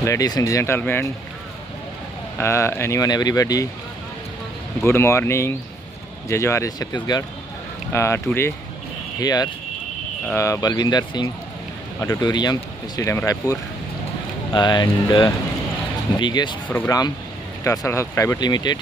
Ladies and gentlemen, anyone, everybody, good morning. Jai Johar Chhattisgarh. Today here, Balvinder Singh Auditorium, Stadium Raipur, and biggest program, Tarsal House Private Limited.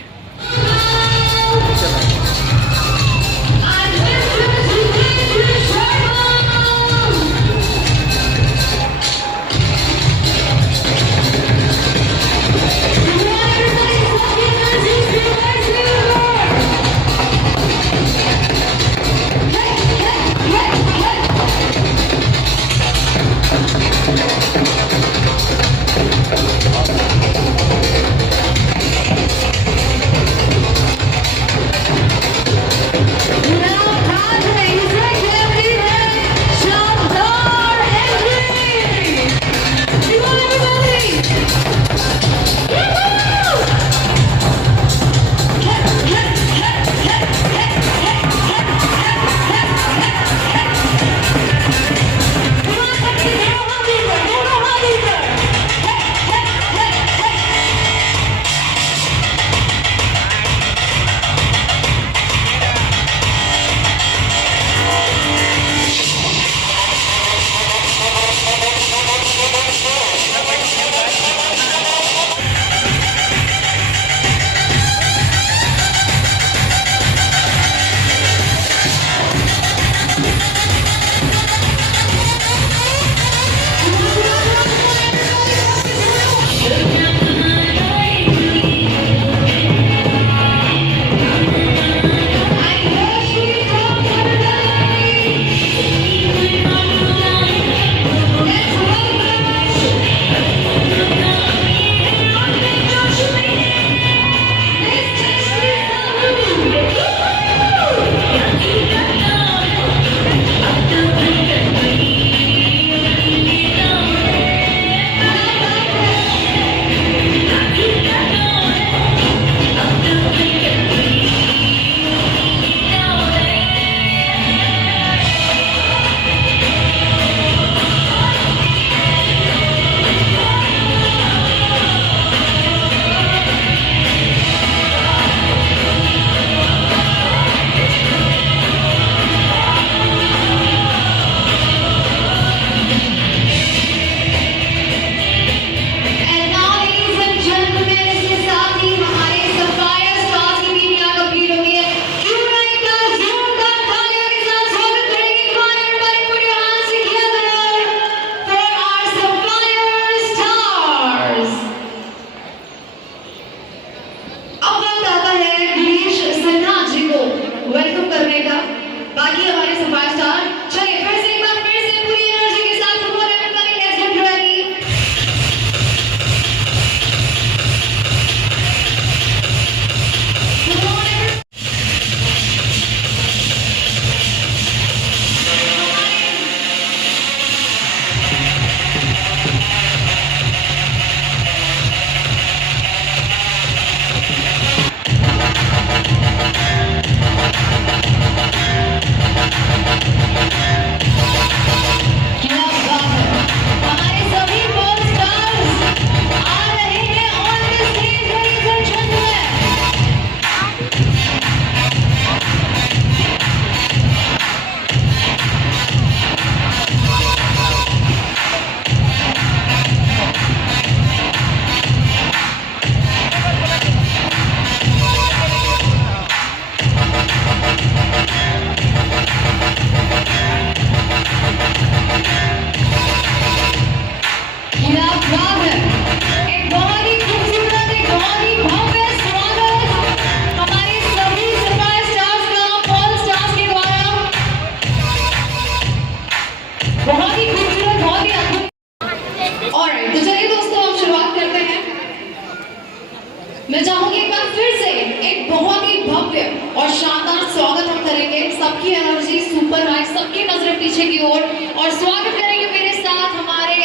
मैं चाहूंगी एक बार फिर से एक बहुत ही भव्य और शानदार स्वागत हम करेंगे। सबकी एनर्जी सुपर हाई, सबकी नजरें पीछे की ओर और स्वागत करेंगे मेरे साथ हमारे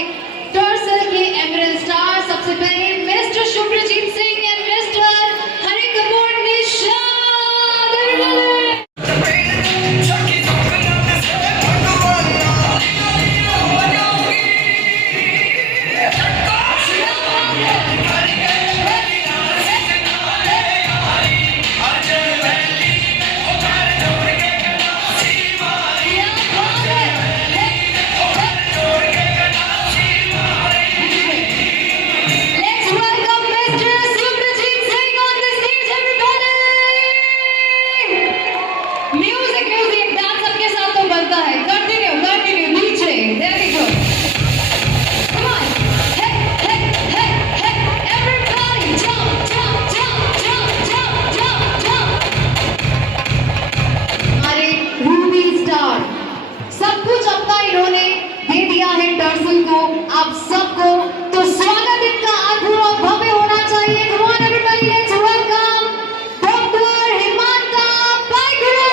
टर्सल के एमरल्ड स्टार। सबसे पहले mister Shubhrajit Singh and mister Hari Kapoor Nishad. आप सबको। तो स्वागत इनका अद्भुत और भव्य होना चाहिए। Come on everybody, let's welcome Dr. Himanta Paikare।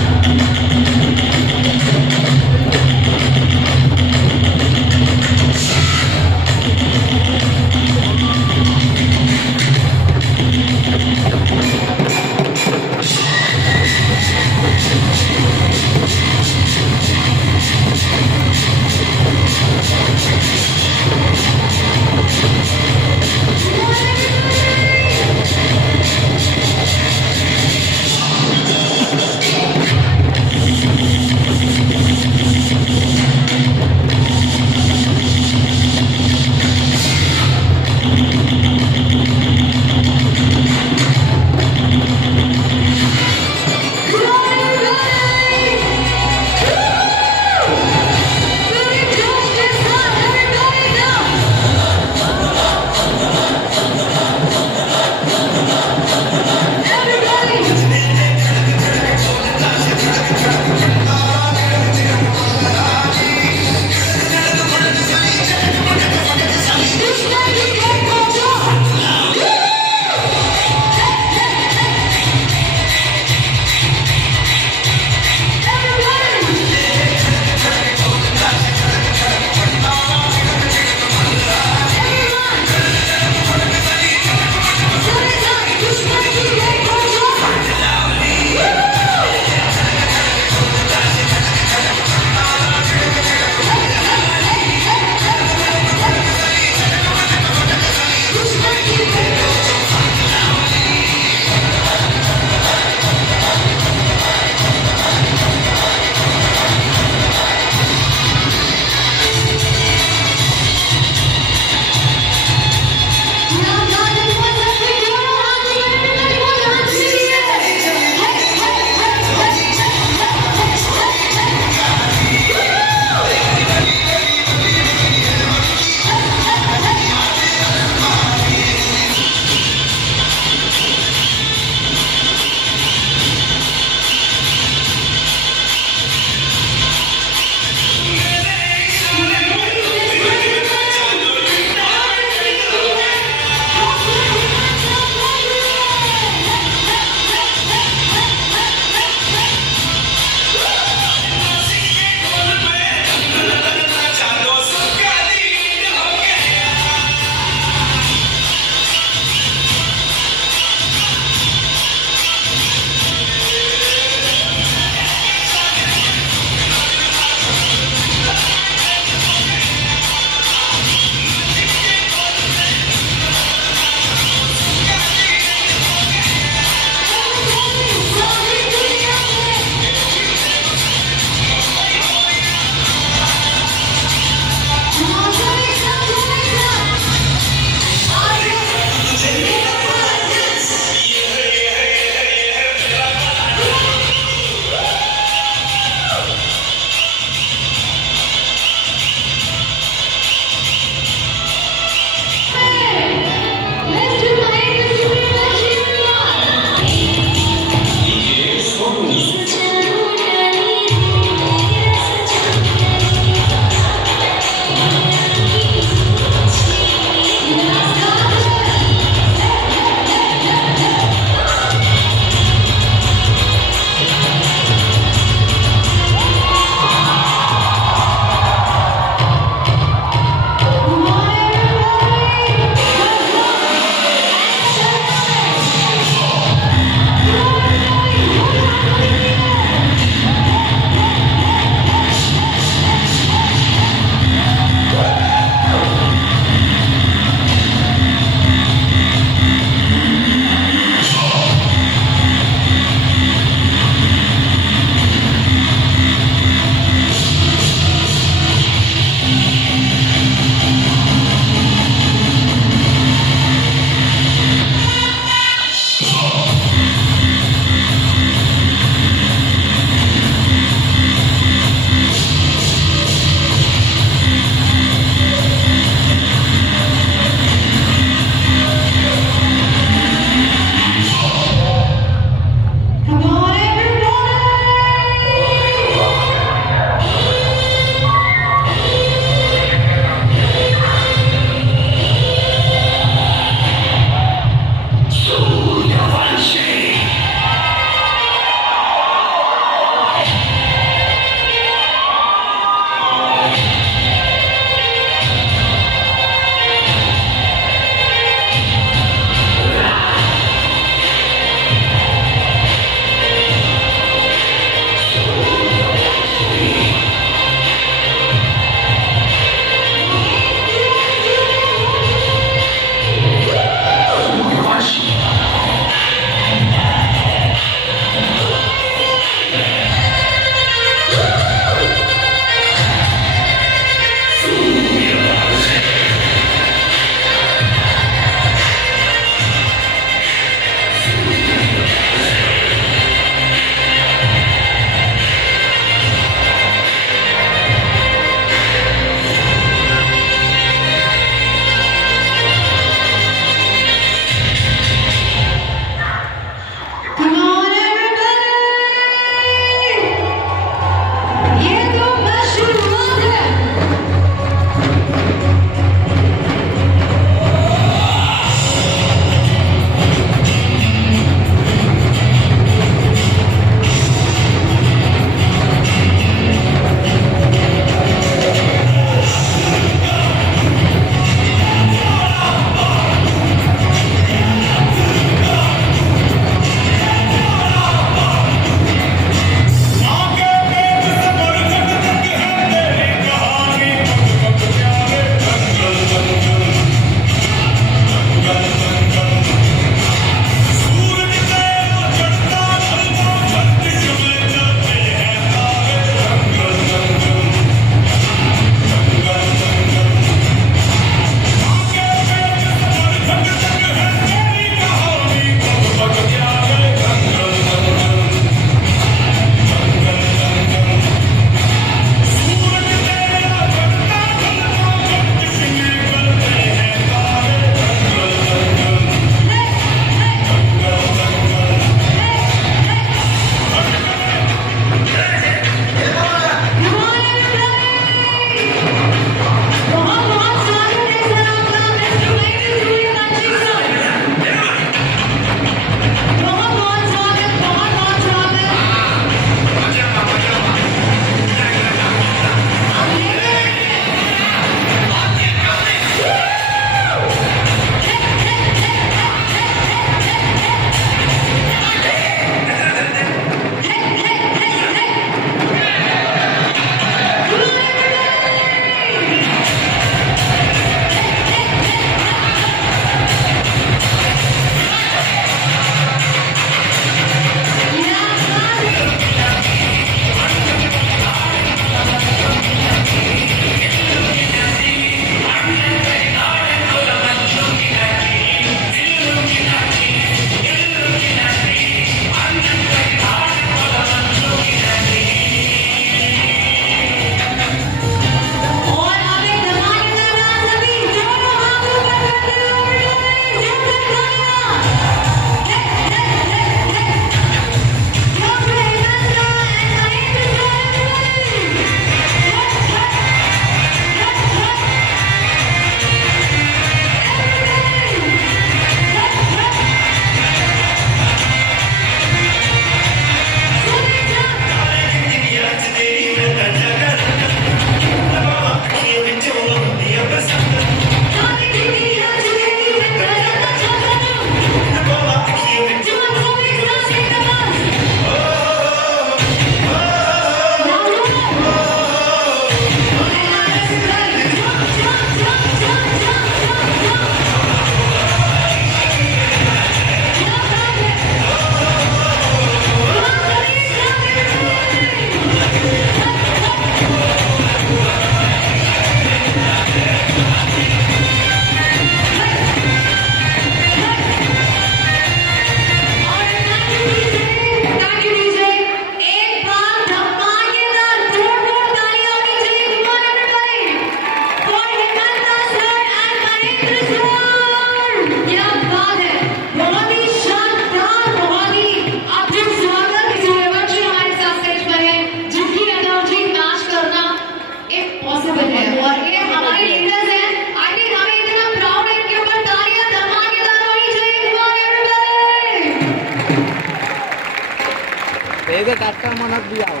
ये डॉक्टर मनक दिया हो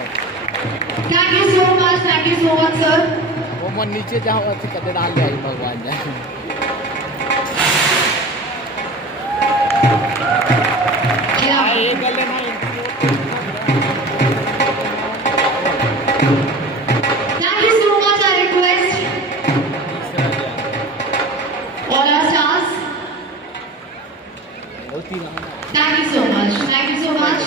thank you so much sir. वो मन नीचे जाओ अच्छे कदे डाल दे भगवान जाए ये गले ना thank you so much. I request all our stars, thank you so much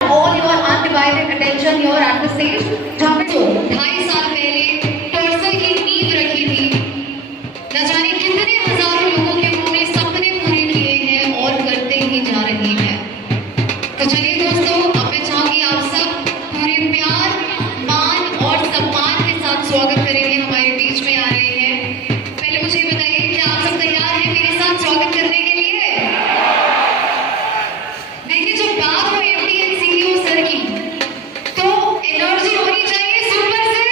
all your undivided attention here at the stage। जहाँ पे 2.5 साल पहले टर्सल की नींव रखी थी, न जाने कितने हजारों लोगों के उन्होंने सपने पूरे किए हैं और करते ही जा रहे हैं। तो चलिए दोस्तों, अब मैं चाहूंगी आप सब पूरे प्यार, मान और सम्मान के साथ स्वागत करेंगे। हमारे बीच में आ रहे हैं, पहले मुझे ये बताइए कि आप सब तैयार हैं मेरे साथ स्वागत करने के लिए? देखिए, जब बात हो एमडी एंड सीईओ सर की, तो एनर्जी होनी चाहिए सुपर से।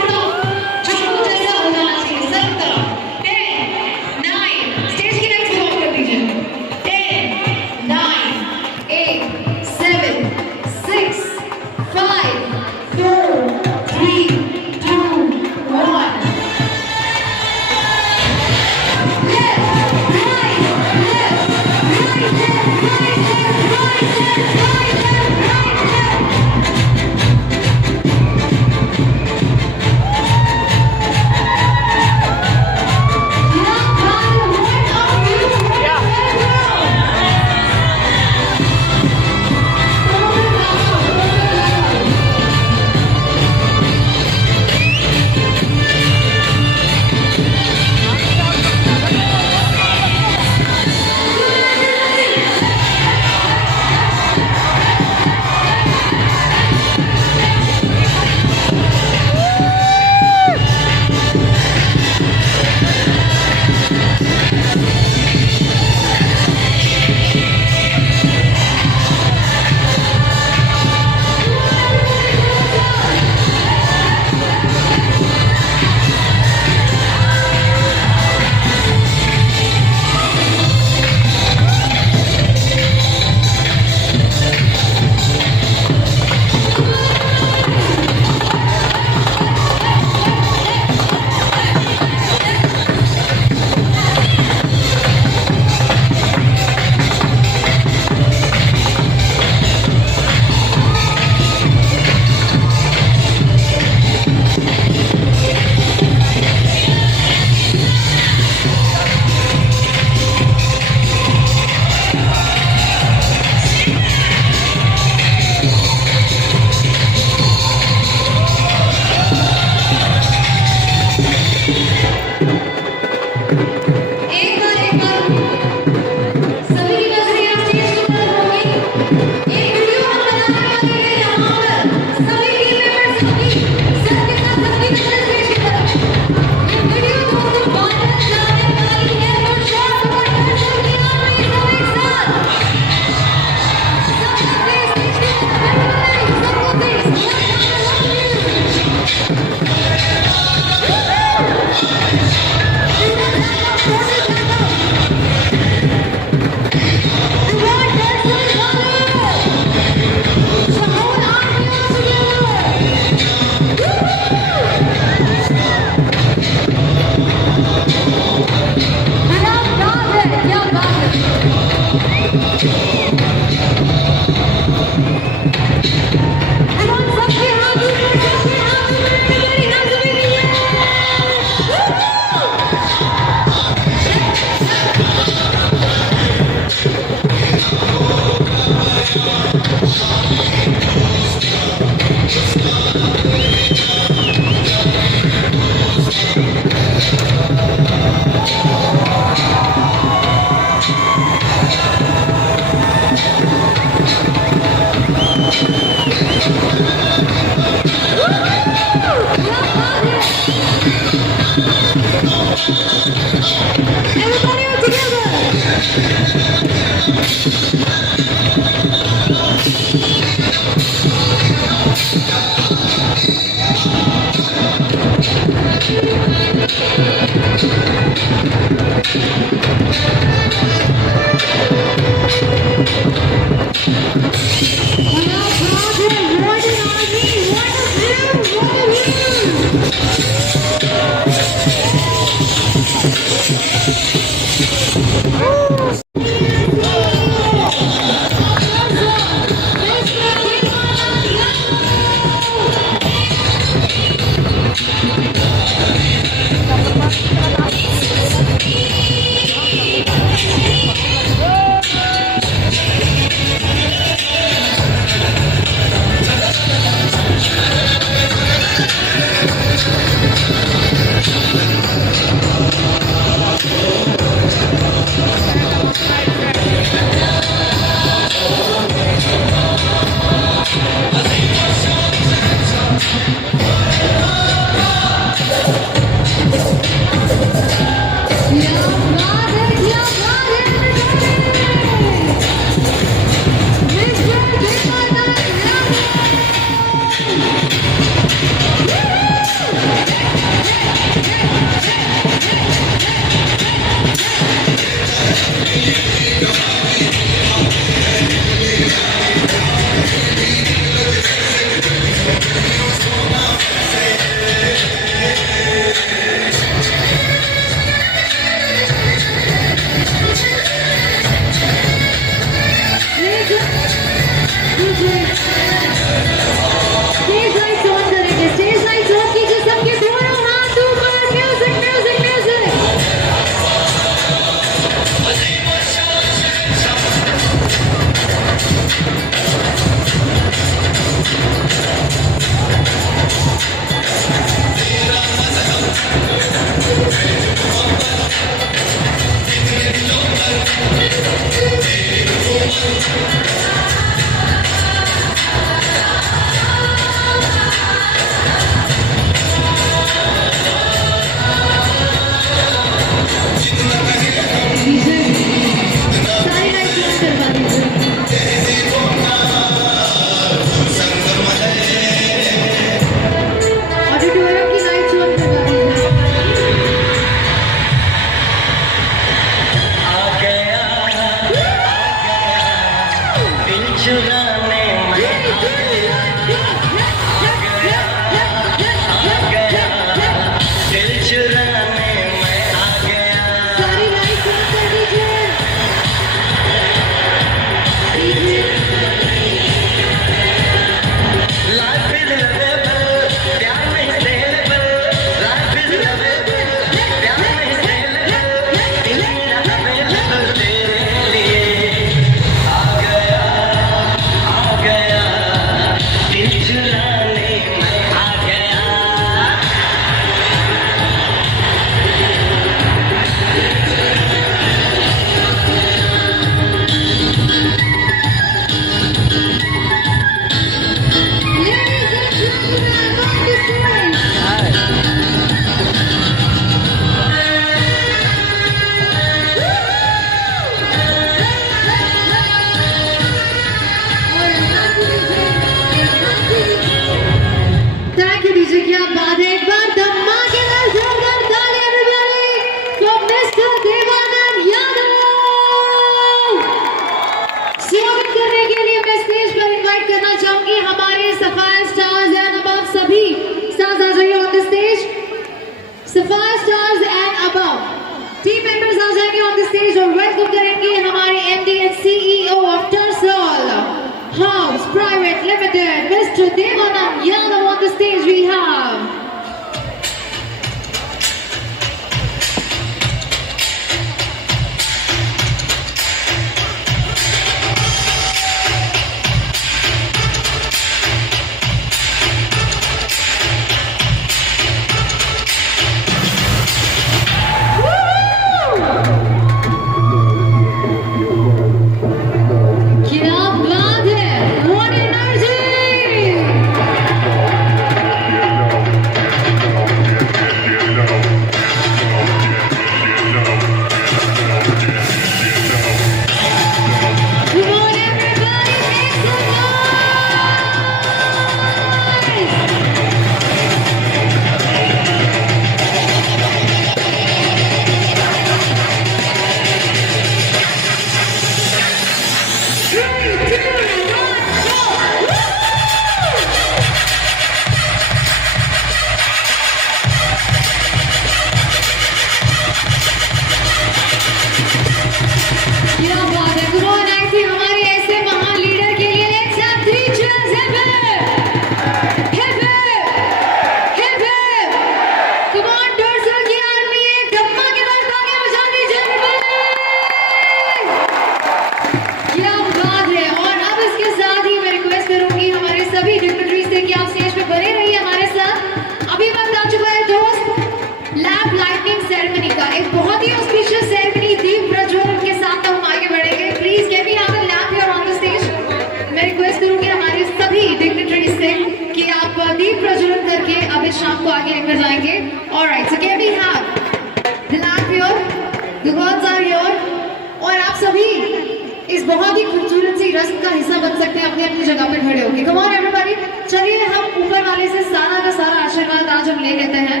सकते हैं अपनी अपनी जगह पे खड़े होके। कम ऑन एवरीबॉडी, चलिए हम ऊपर वाले से सारा का सारा आशीर्वाद आज हम ले लेते हैं।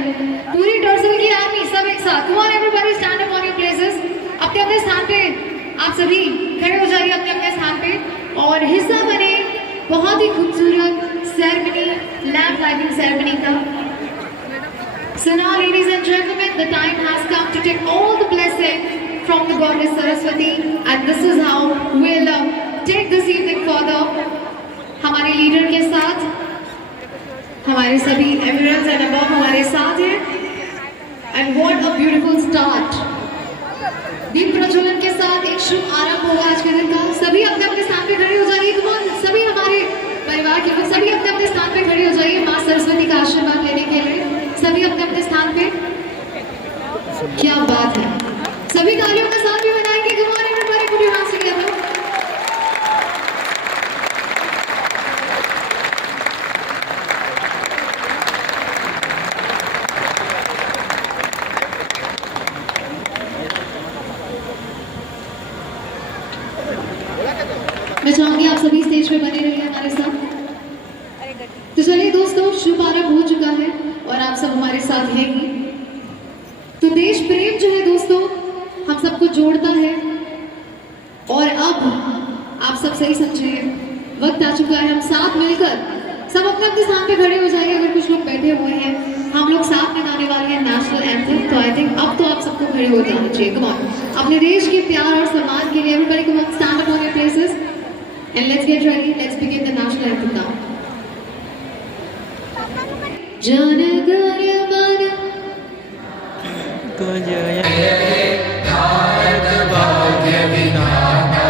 पूरी टोरसल की आर्मी सब एक साथ। Come on everybody, stand up on your places. अपने अपने स्थान पे आप सभी खड़े हो जाइए अपने अपने स्थान पे और हिस्सा बने बहुत ही खूबसूरत सेरेमनी, लैम्प लाइटिंग सेरेमनी का। So now, ladies and gentlemen, the time has come to take all the blessing from the goddess Saraswati, and this is how we'll take this evening further. हमारे leader के साथ हमारे सभी Emirates and above हमारे साथ हैं, and what a beautiful start. दीप प्रज्वलन के साथ एक शुभ आरंभ होगा आज के दिन का। सभी अपने अपने स्थान पे खड़े हो जाइए। सभी हमारे परिवार के लोग सभी अपने अपने स्थान पे खड़े हो जाइए माँ सरस्वती का आशीर्वाद लेने के लिए। सभी अपने अपने स्थान पे। क्या बात है, सभी तालियों का साथ भी बनाएंगे। Good morning everybody, put your hands together. मैं चाहूंगी आप सभी स्टेज पे बने रहिए हमारे साथ। तो चलिए दोस्तों, शुभ आरंभ हो चुका है और आप सब हमारे साथ हैं ही। तो देश प्रेम जो है दोस्तों हम सबको जोड़ता है और अब आप सब सही समझिए, वक्त आ चुका है हम साथ मिलकर सब अपने अपने स्थान पे खड़े हो जाइए। अगर कुछ लोग बैठे हुए हैं, हम लोग साथ में गाने वाले हैं नेशनल एंथम। तो आई थिंक अब तो आप सबको खड़े हो जाना चाहिए। कम ऑन, अपने देश के प्यार और सम्मान के लिए everybody come on, stand up on your places and let's get ready. Let's begin the national anthem now. Jana Gana Mana Bharat भाग्य विधाता,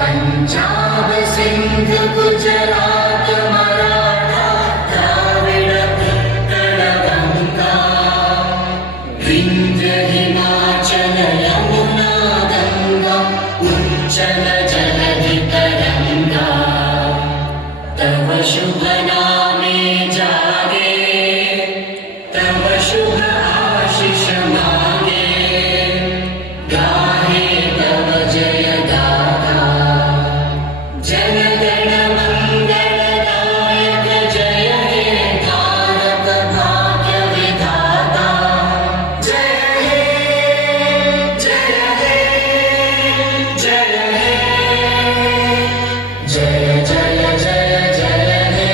पंजाब सिंध गुजरात मराठा द्राविड़ उत्कल गंगा, विंध्य हिमाचल यमुना गंगा, उच्चल जलधि तरंगा, तव शुभ नामे जागे, तव शुभ आशीष मांगे, गाहे तव जय गाथा, जन गण मंगलदायक जय हे भारत भाग्य विधाता, जय हे जय हे जय हे, जय जय जय जय हे।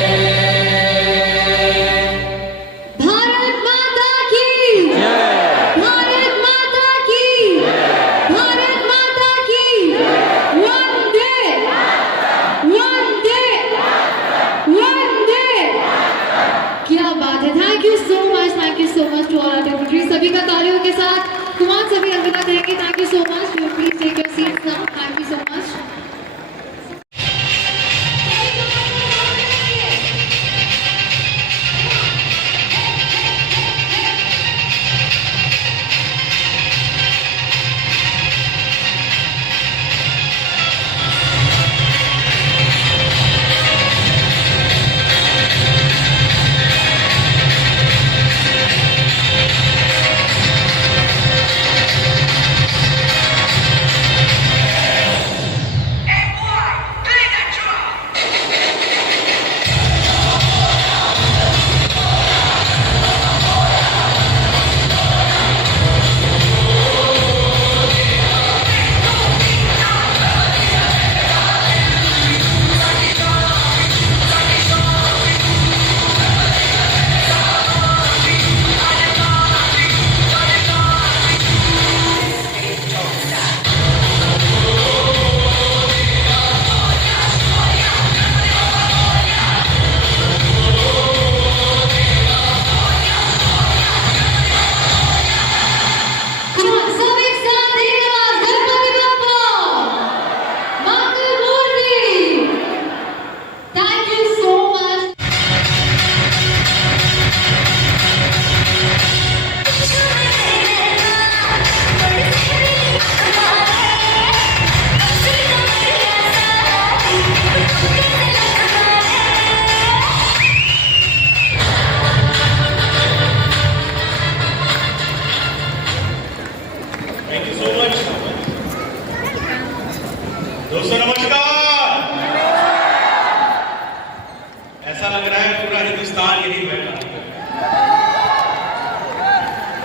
ऐसा लग रहा है पूरा हिंदुस्तान यही बैठा है।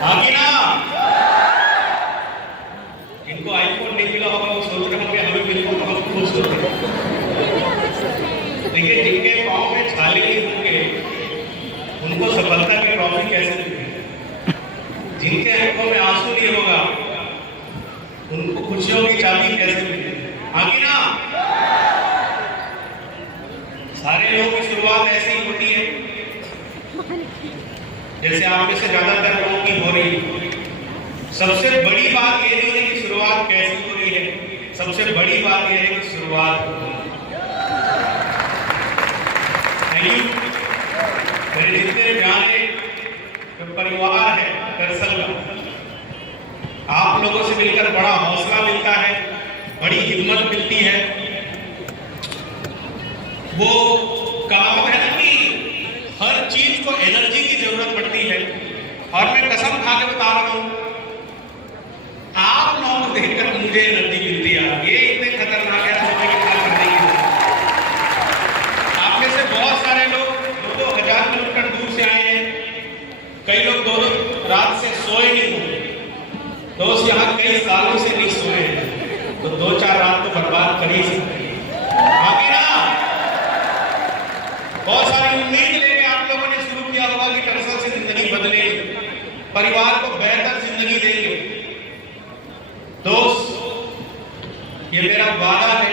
हाँ कि ना? इनको आईफोन नहीं मिला होगा वो सोच रहे होंगे हमें मिल तो हम खुश होते। देखिए जिनके पाँव में छाले नहीं होंगे उनको सफलता की ट्रॉफी कैसे मिलेगी? जिनके आंखों में आंसू नहीं होगा उनको खुशियों की चाबी कैसे मिलेगी? हाँ कि ना? सारे लोगों की शुरुआत ऐसे ही होती है जैसे आप में से ज्यादातर लोगों की हो रही है। सबसे बड़ी बात ये नहीं है कि शुरुआत कैसी हो रही है, सबसे बड़ी बात यह है कि शुरुआत। Thank you. मेरे जितने प्यारे जो परिवार है दरअसल का, आप लोगों से मिलकर बड़ा हौसला मिलता है, बड़ी हिम्मत मिलती है। वो कहावत है ना कि हर चीज को एनर्जी की जरूरत पड़ती है, और मैं कसम खा के बता रहा हूं आप लोगों को देखकर मुझे एनर्जी मिलती है। ये इतने खतरनाक है सोचने की बात करने की। आप में से बहुत सारे लोग 2,000 किलोमीटर दूर से आए हैं, कई लोग 2 रात से सोए नहीं होंगे। दोस्त यहाँ कई सालों से नहीं सोए हैं, तो 2-4 रात तो बर्बाद कर ही सकते हैं। आगे ना बहुत सारी उम्मीद लेके आप लोगों ने शुरू किया होगा कि टरसल से जिंदगी बदलेगी, परिवार को बेहतर जिंदगी देंगे। दोस्त ये मेरा वादा है,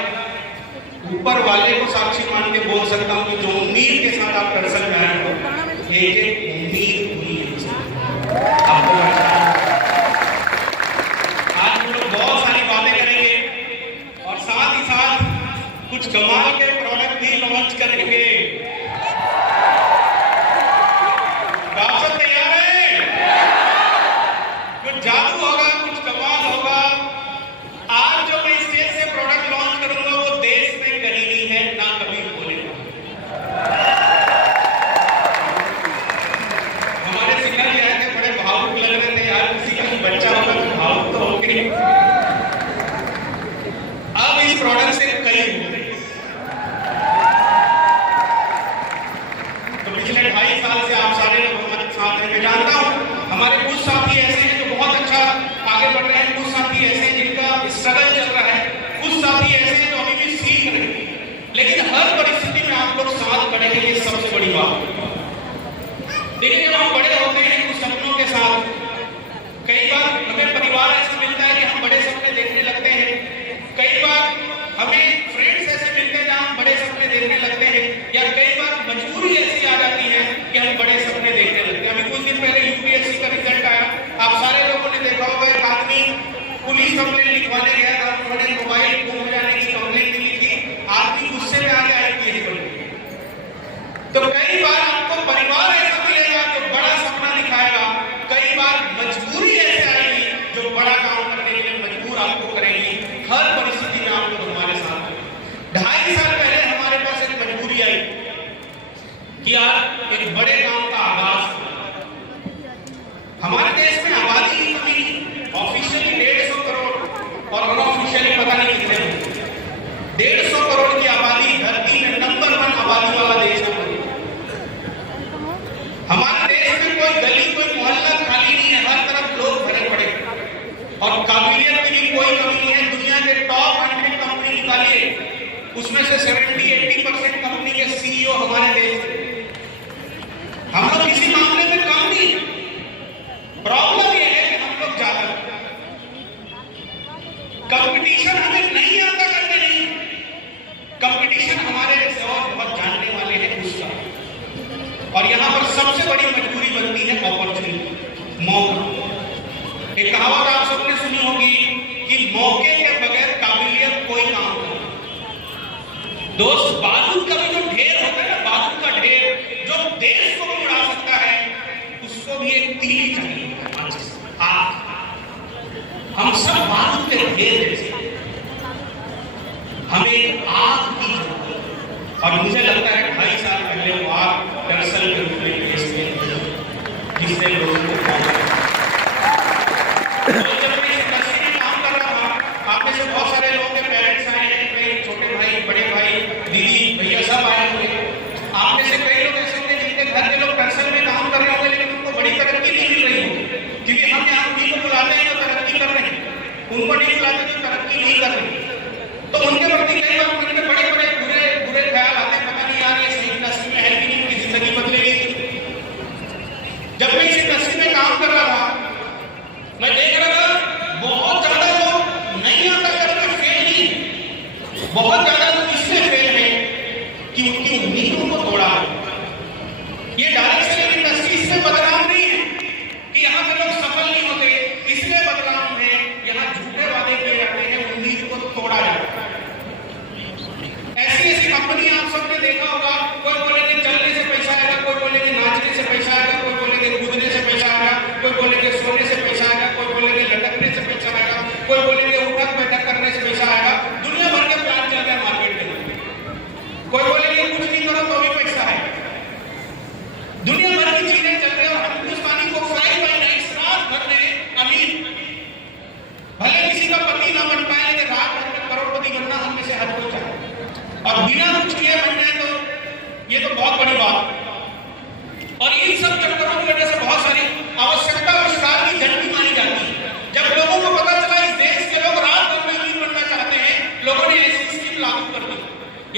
ऊपर वाले को साक्षी मान के बोल सकता हूं कि जो उम्मीद के साथ आप टरसल में आए हो, एक उम्मीद पूरी है आपको। आज हम लोग बहुत सारी बातें करेंगे और साथ ही साथ कुछ कमाल के प्रोडक्ट भी लॉन्च करेंगे। जादू होगा, कुछ कमाल होगा। आज जो मैं स्टेज से प्रोडक्ट लॉन्च करूंगा वो देश में कहीं नहीं है, ना कभी बोलेगा। हमारे सिंगर जी आए थे, बड़े भावुक लग रहे थे यार, किसी का बच्चा होगा तो भावुक तो होंगे। अब इस प्रोडक्ट से कई होंगे। तो पिछले 2.5 साल से आप सारे लोग हमारे साथ हैं। मैं जानता हूं हमारे कुछ साथी ऐसे हैं जो बहुत अच्छा आगे बढ़ रहे हैं, कुछ साथी ऐसे हैं जिनका स्ट्रगल चल रहा है, कुछ साथी ऐसे हैं जो अभी भी सीख रहे हैं। लेकिन हर परिस्थिति में आप लोग साथ खड़े हैं, ये सबसे बड़ी बात है। देखिए जब हम बड़े होते हैं कुछ सपनों के साथ, कई बार हमें परिवार ऐसा मिलता है कि हम बड़े सपने देखने लगते हैं, कई बार हमें फ्रेंड्स ऐसे मिलते हैं जहाँ हम बड़े सपने देखने लगते हैं, या कई बार मजबूरी ऐसी आ जाती है कि हम बड़े सपने देखने लगते हैं। अभी कुछ दिन पहले यूपीएससी का रिजल्ट आया, आप सारे लोगों ने देखा होगा। एक आदमी पुलिस कंप्लेंट लिखवाने गया था, उन्होंने मोबाइल गुम हो जाने की कंप्लेंट ली थी, आदमी गुस्से में आके आईपीएस बन गया। तो कई बार आपको परिवार ऐसा मिलेगा जो बड़ा सपना दिखाएगा, कई बार मजबूरी ऐसे आएगी जो बड़ा काम करने के लिए मजबूर आपको करेगी। हर परिस्थिति में आप लोग हमारे साथ हैं। 2.5 साल पहले हमारे पास एक मजबूरी आई कि यार एक बड़े काम का आगाज। हमारे देश में आबादी की कमी, ऑफिशियली 150 करोड़ और अनऑफिशियली पता नहीं कितने होंगे। 150 करोड़ की आबादी, धरती में नंबर 1 आबादी वाला देश है। हमारे देश में कोई गली कोई मोहल्ला खाली नहीं है, हर तरफ लोग भरे पड़े, और काबिलियत की भी कोई कमी नहीं है। दुनिया के टॉप 100 कंपनी निकालिए, उसमें से 70-80% कंपनी के सीईओ हमारे देश के। हम लोग किसी मामले में कम नहीं। प्रॉब्लम ये है कि हम लोग ज्यादा कंपटीशन हमें नहीं आता करने नहीं, कंपटीशन हमारे जैसे और बहुत जानने वाले हैं उसका। और यहाँ पर सबसे बड़ी मजबूरी बनती है अपॉर्चुनिटी, मौका। एक कहावत आप सबने सुनी होगी कि मौके के बगैर काबिलियत कोई काम नहीं। दोस्त बारूद का भी जो ढेर होता है ना, बारूद का ढेर जो देश को भी उड़ा सकता है, उसको भी एक तीली चाहिए। हम सब बारूद के ढेर जैसे, हमें आग की जरूरत है। और मुझे लगता है 2.5 साल पहले वो आग दरअसल के रूप में देश में जिसने लोगों को जब मैं इस इंडस्ट्री में काम कर रहा था, आप में से बहुत सारे लोगों के पेरेंट्स आए हैं, मेरे छोटे भाई, बड़े भाई, दीदी, उनको नहीं बुलाते तो तरक्की नहीं कर रही। तो उनके प्रति कई बार मन में बड़े बड़े बुरे ख्याल आते हैं, पता नहीं यार ये सही नसीब में है कि नहीं, उनकी जिंदगी बदलेगी। जब मैं इस इंडस्ट्री में काम कर रहा था, मैं देख रहा था बहुत ज्यादा लोग नहीं आता करके फेल नहीं, बहुत ज्यादा लोग इससे फेल है कि उनकी उम्मीदों को तोड़ा है। ये डायरेक्ट सेलिंग इंडस्ट्री इसमें बदनाम नहीं है कि यहाँ पे लोग सफल नहीं होते, इसलिए बदनाम है यहाँ झूठे वादे किए जाते हैं, उम्मीद को तोड़ा जाता है। ऐसी ऐसी कंपनी आप सबने देखा होगा, कोई बोलेंगे चलने से पैसा आएगा, कोई बोलेंगे नाचने से पैसा आएगा, कोई बोलेंगे कूदने से पैसा आएगा, कोई बोलेंगे सोने से पैसा आएगा, कोई बोलेंगे लटकने से पैसा आएगा, कोई बोलेंगे उठक बैठक करने से पैसा आएगा। दुनिया भर के प्लान चल रहे हैं मार्केट में। कोई बोलेंगे कुछ नहीं करो तो भी पैसा है। दुनिया भर की चीजें चल रही है और हिंदुस्तानी को फ्राई बाय नाइट रात भर में अमीर, भले किसी का पति ना बन पाए लेकिन रात भर में करोड़पति बनना हम में से हर कोई चाहे, और बिना कुछ किए बन जाए तो ये तो बहुत बड़ी बात। और इन सब चक्करों की वजह से बहुत सारी आवश्यकता आविष्कार की झंडी मारी जाती है। जब लोगों को पता चला इस देश के लोग रात भर में अमीर बनना चाहते हैं, लोगों ने ऐसी स्कीम लागू कर दी।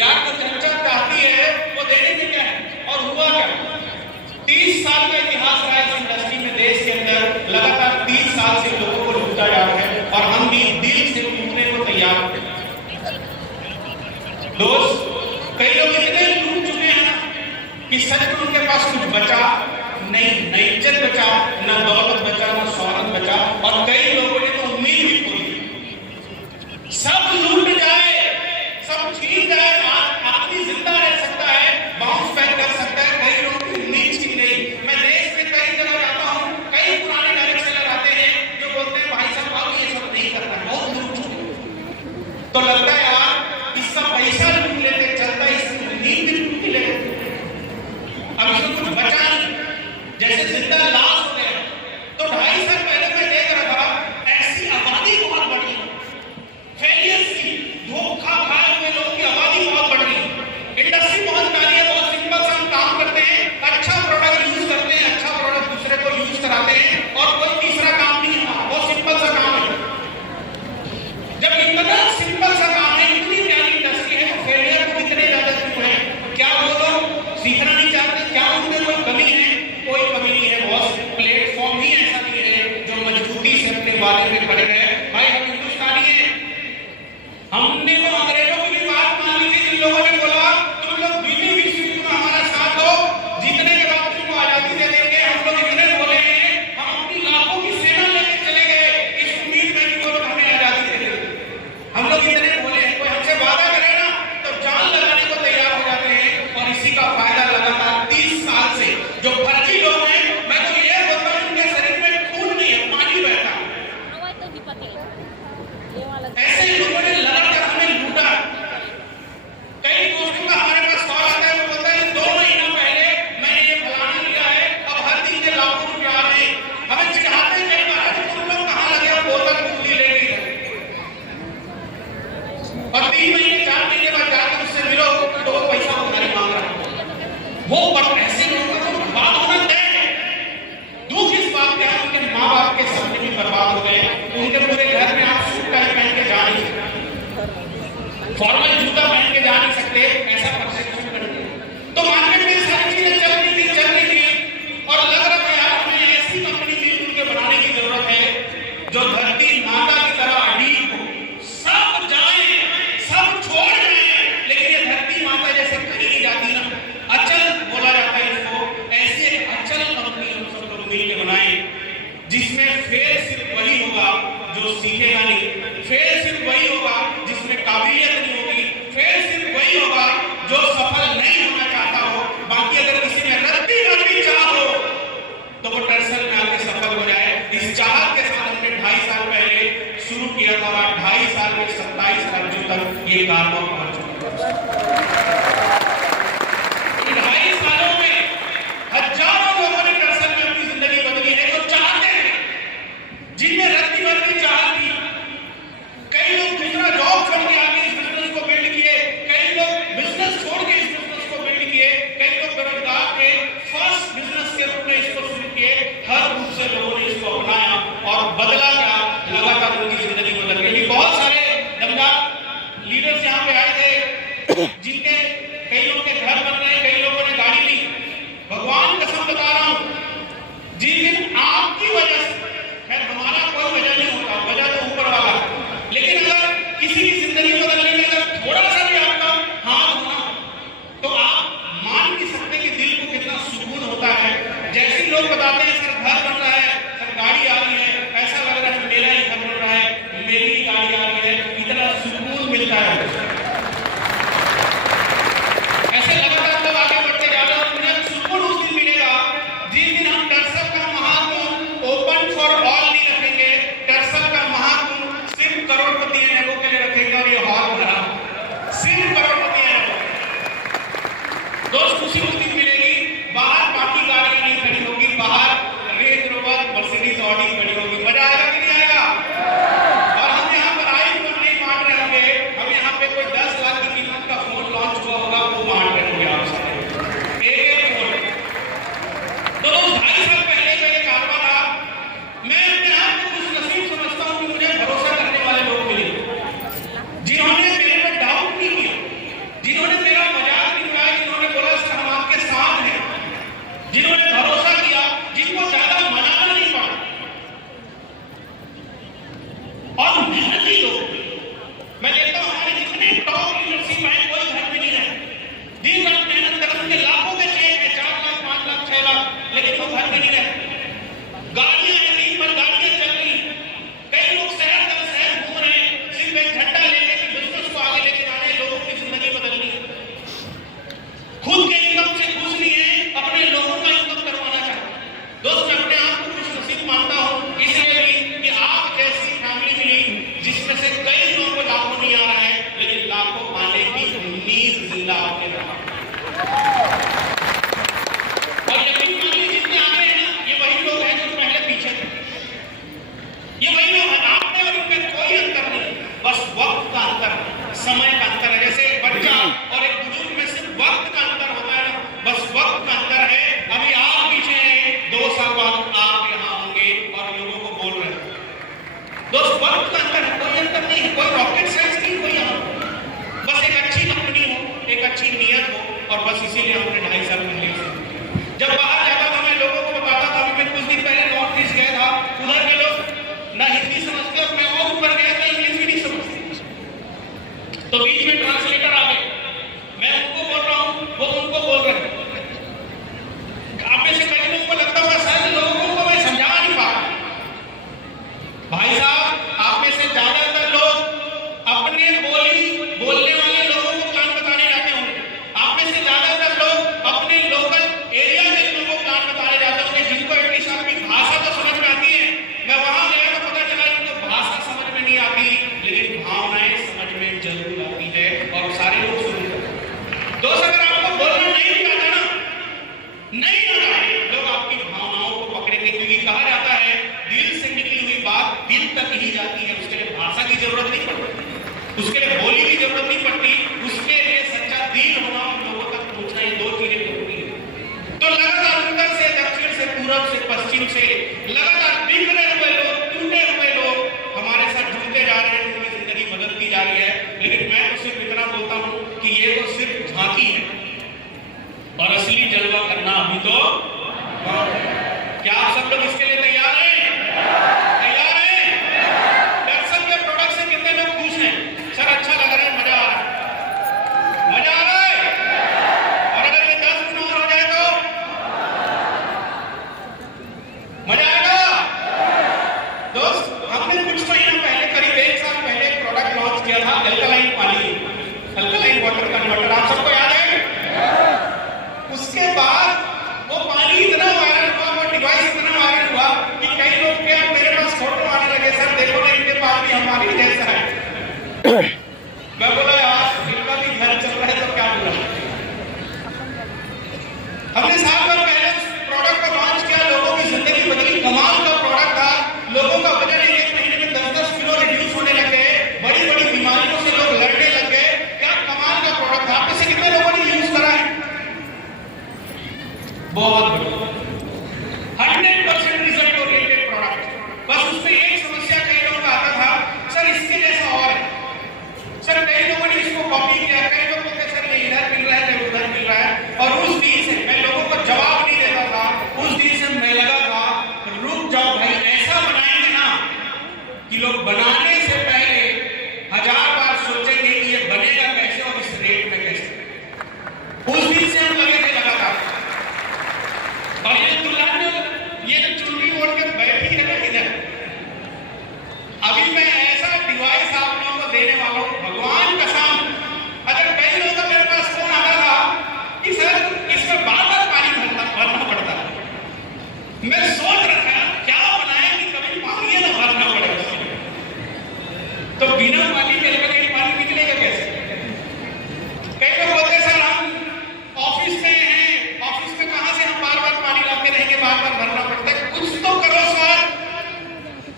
यार तो जनता चाहती है वो देने में क्या है, और हुआ क्या? 30 साल का इतिहास रहा है इस इंडस्ट्री में, देश के अंदर लगातार 30 साल से लोगों को लूटा जा रहा है और हम भी दिल से लूटने को तैयार हैं। दोस्त, कई लोग इतने लूट चुके हैं कि सच में उनके पास कुछ बचा नहीं, न इज्जत बचा, न दौलत बचा, न शौहरत बचा, और कई लोगों ने तो उम्मीद भी खो दी। सब लूट जाए, सब छीन जाए, आदमी जिंदा रह सकता है, बाउंस बैक कर सकता है, कई लोगों की उम्मीद छीन गई। मैं देश में कई जगह जाता हूँ, कई पुराने डायरेक्ट सेलर आते हैं जो बोलते हैं भाई साहब अब ये सब नहीं करना, बहुत लूट चुके। तो लगता है यार इसका पैसा लूट लेते चलता, इसकी उम्मीद भी लूट लेते, अब इसमें कुछ बचा नहीं, जैसे जिंदा लाश हो गया। तो 2.5 साल पहले मैं देख रहा था ऐसी आबादी बहुत बढ़ गई, फेलियर्स की, धोखा खाए हुए लोगों की आबादी बहुत बढ़ गई। इंडस्ट्री बहुत प्यारी है, बहुत सिंपल सा हम काम करते हैं, अच्छा प्रोडक्ट यूज करते हैं, अच्छा प्रोडक्ट दूसरे को यूज कराते हैं, और कोई तीसरा काम नहीं है, बहुत सिंपल सा काम है। जब इतना सिंपल सा काम है, इतनी प्यारी इंडस्ट्री है, तो फेलियर को इतने ज्यादा क्यों है? क्या वो लोग सीखना नहीं चाहते? क्या उनमें कोई कमी है? कोई कमी नहीं है बॉस, प्लेटफॉर्म ही ऐसा नहीं है जो मजबूती से अपने वादे पे खड़े रहे। भाई हम हिंदुस्तानी हैं, हमने तो अंग्रेजों की भी बात मान ली थी, जिन लोगों ने बोला तुम लोग द्वितीय विश्व युद्ध में हमारा साथ दो, जीतने के बाद तुमको आजादी दे देंगे। हम लोग इतने बोले हैं, हम अपनी लाखों की सेना लेकर चले गए इस उम्मीद में कि वो लोग हमें आजादी दे देंगे। हम लोग इतने बोले हैं, कोई हमसे वादा करे ना तो जान लगाने को तैयार हो जाते हैं, और इसी का फायदा लगातार बता रहा हूं, जिस दिन आपकी वजह से, खैर हमारा कोई वजह नहीं होता, वजह तो ऊपर वाला है, लेकिन अगर किसी की जिंदगी बदलने में अगर थोड़ा सा भी आपका हाथ होना, तो आप मान नहीं सकते कि दिल को कितना सुकून होता है। जैसे लोग बताते हैं सर घर बन रहा है, सर गाड़ी आ रही है, ऐसा लग रहा है मेरा ही घर बन रहा है, मेरी ही गाड़ी आ रही है, इतना सुकून मिलता है। ऐसे लगातार लोग आगे बढ़ते जा रहे हैं और उन्हें सुकून उस दिन मिलेगा जिस दिन हम टर्सप का महाकुंभ ओपन फॉर ऑल नहीं रखेंगे, टर्सप का महाकुंभ सिर्फ करोड़पति लोगों के लिए रखेंगे और ये हॉल भरा सिर्फ करोड़पति है। दोस्त खुशी उस दिन मिलेगी, बाहर बाकी गाड़ियां नहीं खड़ी होगी, बाहर रेंज रोवर मर्सिडीज ऑडी खड़ी होगी। मजा आएगा कि नहीं आएगा? और हम यहाँ पर आईफोन नहीं बांट रहे होंगे, हम यहाँ पे कोई 10 लाख की कीमत का फोन लॉन्च हुआ होगा वो बांट रहे होंगे आप सब एक फोन। तो 2.5 साल पहले का ये कारवा था। मैं अपने आप को खुश नसीब समझता हूँ कि मुझे भरोसा करने वाले लोग मिले, जिन्होंने मेरे पर डाउट नहीं किया, जिन्होंने मेरा मजाक नहीं उड़ाया, जिन्होंने बोला सर हम आपके साथ हैं, जिन्होंने भरोसा किया, जिनको ज्यादा मनाना नहीं पड़ा। और मेहनती लोग, मैं देखता हूं हमारे जितने टॉप यूनिवर्सिटी में कोई घर में नहीं रहे, दिन रात मेहनत कर उनके लाखों के चेक है, 4 लाख 5 लाख 6 लाख, लेकिन वो घर में नहीं रहे। गाड़ियां हैं, दिन भर गाड़ियां चल रही, कई लोग शहर दर शहर घूम रहे हैं, सिर्फ एक झंडा लेके कि बिजनेस को आगे लेके जाने, लोगों की जिंदगी बदलनी है। खुद के इनकम से खुश नहीं है, अपने लोगों का इनकम करवाना चाहते हैं। दोस्त मैं अपने आप को खुश नसीब मानता हूं इसलिए भी कि आप जैसी फैमिली मिली जिसमें से कई लोगों को लाखों नहीं आ रहा है, लेकिन लाखों पाने की उम्मीद जिंदा आपके रहा। और यकीन मानिए जितने आगे हैं ना, ये वही लोग हैं जो पहले पीछे थे, ये वही लोग हैं। आप में और उनमें कोई अंतर नहीं, बस वक्त का अंतर, समय का अंतर है। जैसे एक बच्चा और एक बुजुर्ग में सिर्फ वक्त का अंतर होता है ना, बस वक्त का अंतर है। अभी आप पीछे हैं, 2 साल बाद आप यहाँ होंगे और लोगों को बोल रहे हैं। दोस्त वक्त का अंतर है, कोई अंतर नहीं है, कोई रॉकेट साइंस नहीं कोई यहाँ, बस एक अच्छी कंपनी हो, एक अच्छी नीयत हो, और बस इसीलिए हमने 2.5 साल पहले जब बाहर जाता था मैं लोगों को बताता था। अभी मैं कुछ दिन पहले नॉर्थ ईस्ट गया था, उधर के लोग ना हिंदी समझते और मैं और ऊपर गया तो इंग्लिश भी नहीं समझते, तो बीच में ट्रांसलेटर आ गए, मैं उनको बोल रहा हूँ, वो उनको बोल रहे हैं। आप में से कई लोगों को लगता होगा शायद लोगों को मैं समझा नहीं पा रहा। भाई साहब, आप में से ज्यादातर लोग अपने बोलने वाले लोगों को प्लान बताने जाते होंगे, आप में से ज्यादातर लोग अपने लोकल एरिया के लोगों को प्लान बताने जाते होंगे, जिनको एटलीस्ट आपकी भाषा तो समझ में आती है। मैं वहां गया तो पता चला इनको भाषा समझ में नहीं आती, लेकिन भावनाएं समझ में जरूर आती है, और सारे लोग सुनते हैं। दोस्त अगर आपको बोलना नहीं आता ना, नहीं आता, लोग आपकी भावनाओं को पकड़ेंगे, क्योंकि कहा जाता है दिल से निकली हुई बात दिल तक ही जाती है, उसके लिए भाषा की जरूरत नहीं पड़ती, उसके लिए बोली की जरूरत नहीं पड़ती, उसके लिए सच्चा दिल होना, लोगों तक पहुंचना, ये 2 चीजें जरूरी है। तो लगातार उत्तर से दक्षिण से पूरब से पश्चिम से लगातार बिखरे हुए लोग, टूटे हुए लोग हमारे साथ जुड़ते जा रहे हैं, उनकी जिंदगी बदलती जा रही है। लेकिन मैं तो सिर्फ इतना बोलता हूं कि ये तो सिर्फ झांकी है, और असली जलवा करना अभी तो क्या आप सब लोग इसके लिए तैयार हैं? तैयार हैं? टर्सप के प्रोडक्ट से कितने लोग खुश हैं? सर अच्छा लग रहा है, मजा आ रहा है, मजा आ रहा है। और अगर ये 10 गुना और हो जाए तो मजा आएगा। दोस्त हमने कुछ महीना पहले, करीब 1 साल पहले एक प्रोडक्ट लॉन्च किया था, अल्कलाइन पानी, अल्कलाइन वाटर कन्वर्टर, आप सबको याद है? उसके बाद वो पानी इतना वायरल हुआ, वो डिवाइस इतना वायरल हुआ कि कई लोग के मेरे पास फोटो आने लगे, सर देखो ना इनके पास भी हमारी जैसा है। मैं बोला यार इनका भी घर चल रहा है तो क्या बोला। हमने साल भर पहले उस प्रोडक्ट को लॉन्च किया, लोगों की जिंदगी बदली, कमाल का प्रोडक्ट था। लोगों का वजन 1 महीने में 10-10 किलो रिड्यूस होने लगे, बड़ी बड़ी बीमारियों से लोग लड़ने लग गए। क्या कमाल का प्रोडक्ट था। आप में से कितने लोगों ने यूज करा है? बहुत 100% रिजल्ट ओरिएंटेड प्रोडक्ट। बस उसमें एक समस्या कई लोगों का आता था, सर इसके जैसा और है। सर कई लोगों ने इसको कॉपी किया, कई लोग बोलते सर ये इधर मिल रहा है, उधर मिल रहा है, और उस दिन से मैं लोगों को जवाब नहीं देता था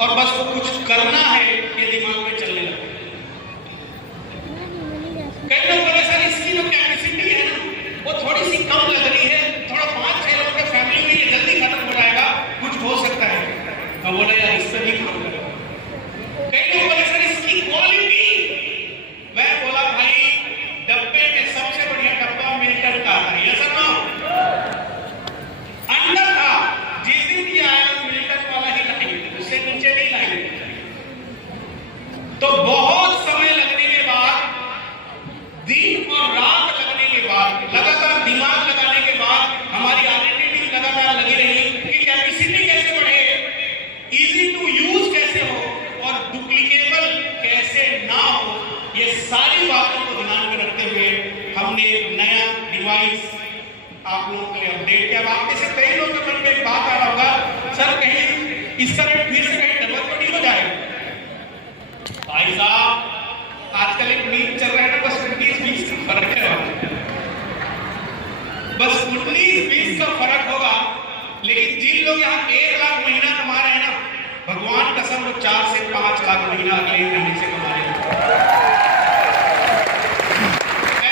और बस वो कुछ करना है ये दिमाग में चलने लगे। कई लोग बोले सर इसकी जो कैपेसिटी है ना वो थोड़ी सी कम लग रही है, थोड़ा 5-6 लोगों के फैमिली में ये जल्दी खत्म हो जाएगा, कुछ हो सकता है। मैं बोला यार इस पर नहीं काम करेगा। कई लोग बोले सर इसकी क्वालिटी, मैं बोला भाई डब्बे में सबसे बढ़िया डब्बा मिल्टन का था, ये सर ना अंदर था। जिस दिन ये आया मिल्टन वाला ही लाएंगे, उससे नीचे नहीं लाएंगे। तो बहुत समय लगने के बाद, दिन और रात लगने के बाद, लगातार दिमाग लगाने के बाद हमारी आइडेंटिटी लगातार लगी रही कि कैपेसिटी कैसे बढ़े, इजी टू यूज कैसे हो और डुप्लीकेबल कैसे ना हो। ये सारी बातों को ध्यान में रखते हुए हमने एक नया डिवाइस आप लोगों के लिए अपडेट किया। आप में से कई लोगों के मन में एक बात आ रहा होगा सर कहीं इसका रेट फिर से कहीं डबल तो नहीं हो जाएगा। भाई साहब आजकल एक मीम चल रहा है ना, बस 19-20 का फर्क है, बस 19-20 का फर्क होगा। लेकिन जिन लोग यहाँ 1 लाख महीना कमा रहे हैं ना, भगवान कसम वो 4 से 5 लाख महीना अगले महीने से कमा रहे हैं।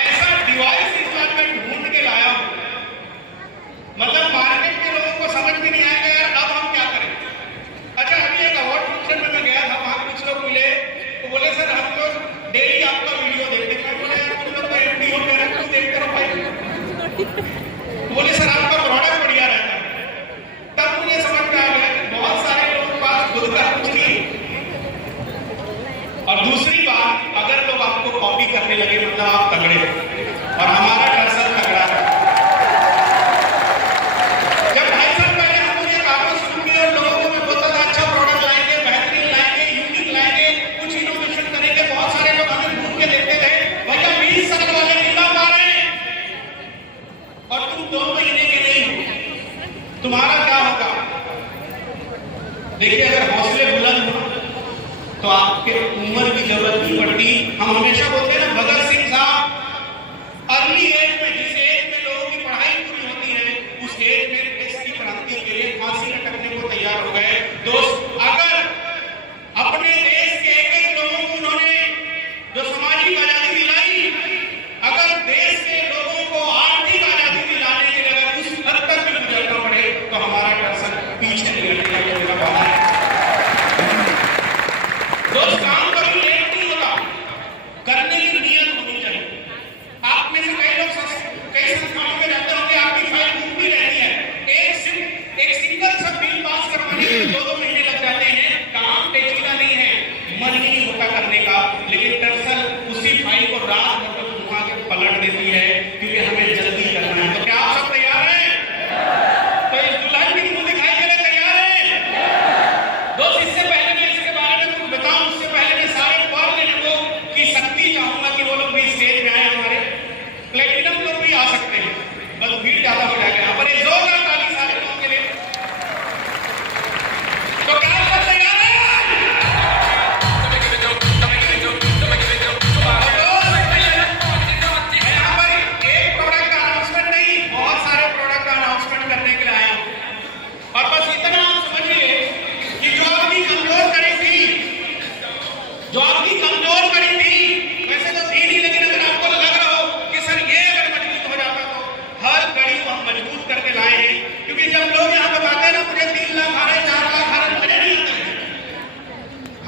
ऐसा डिवाइस इस बार मैं ढूंढ के लाया हूं, मतलब मार्केट के लोगों को समझ में नहीं आएगा यार अब हम क्या करें। अच्छा अभी एक अवार्ड फंक्शन में मैं गया था, वहां कुछ लोग मिले तो बोले सर हम लोग डेली आपका वीडियो देखते हैं। मैं बोले यार तुम लोग तो एमडी हो मेरा क्यों देखते रहो भाई। बोले सर आपका प्रोडक्ट बढ़िया रहता है। तब मुझे समझ में आ गया कि बहुत सारे लोगों के पास खुद का कुछ नहीं। और दूसरी बात, अगर लोग आपको कॉपी करने लगे मतलब आप तगड़े हो, और हमारा दरअसल तगड़ा है। जब 2.5 साल पहले हम लोग ये काम शुरू किए और लोगों को मैं बोलता था अच्छा प्रोडक्ट लाएंगे, बेहतरीन लाएंगे, यूनिक लाएंगे, कुछ इनोवेशन करेंगे, बहुत सारे लोग हमें ढूंढ के देखते थे भैया 20 साल वाले निकाल पा रहे हैं और तुम 2 महीने के नहीं हो, तुम्हारा क्या होगा। देखिए अगर हौसले बुलंद हो तो आपके उम्र की जरूरत नहीं पड़ती। हम हमेशा बोलते हैं ना भगत सिंह साहब अर्ली एज में, जिस एज में लोगों की पढ़ाई पूरी होती है उस एज में देश की क्रांति के लिए फांसी लटकने को तैयार हो गए। दोस्त अगर अपने देश के एक लोगों को उन्होंने जो सामाजिक आजादी दिलाई, अगर देश के लोगों को आर्थिक आजादी दिलाने के लिए अगर उस हद तक भी गुजरना पड़े तो हमारा दरअसल पीछे नहीं हटेगा। ये मेरा बात है। दोस्त काम कभी लेट नहीं होगा, करने की नियत होनी चाहिए। आप में से कई लोग कई संस्थानों में रहते होंगे, आपकी फाइल घूमती रहती है, एक सिंगल सा बिल पास करवाने में 2-2 महीने लग जाते हैं। काम पेचीदा नहीं है, मन ही नहीं होता करने का, लेकिन दरअसल उसी फाइल को रात भर तक घुमा के पलट देती है क्योंकि हमें जल्दी करना है। तो क्या आप सब तैयार हैं? तो इस दुल्हन की मुंह दिखाई के लिए तैयार हैं? दोस्त इससे पहले मैं इसके बारे में कुछ बताऊं, उससे पहले मैं सारे वर्ल्ड लोगों की शक्ति चाहूंगा कि वो लोग भी स्टेज में आए। हमारे प्लेटिनम लोग भी आ सकते हैं, बस भीड़ ज्यादा हो जाएगा यहाँ पर। एक जोरदार ताली सारे लोगों के लिए। तो क्या आप सब तैयार हैं? यहाँ पर एक प्रोडक्ट का अनाउंसमेंट नहीं, बहुत सारे प्रोडक्ट का अनाउंसमेंट करने के लिए आया हूँ। और बस इतना आप समझिए कि जो आपकी कमजोर कड़ी थी, वैसे तो थी नहीं, लेकिन अगर आपको लग रहा हो कि सर ये अगर मजबूत हो जाता तो हर कड़ी को हम मजबूत करके लाए हैं। क्योंकि जब लोग यहाँ बताते हैं ना मुझे 3 लाख आ रहे, 4 लाख आ रहे, मुझे नहीं आता है।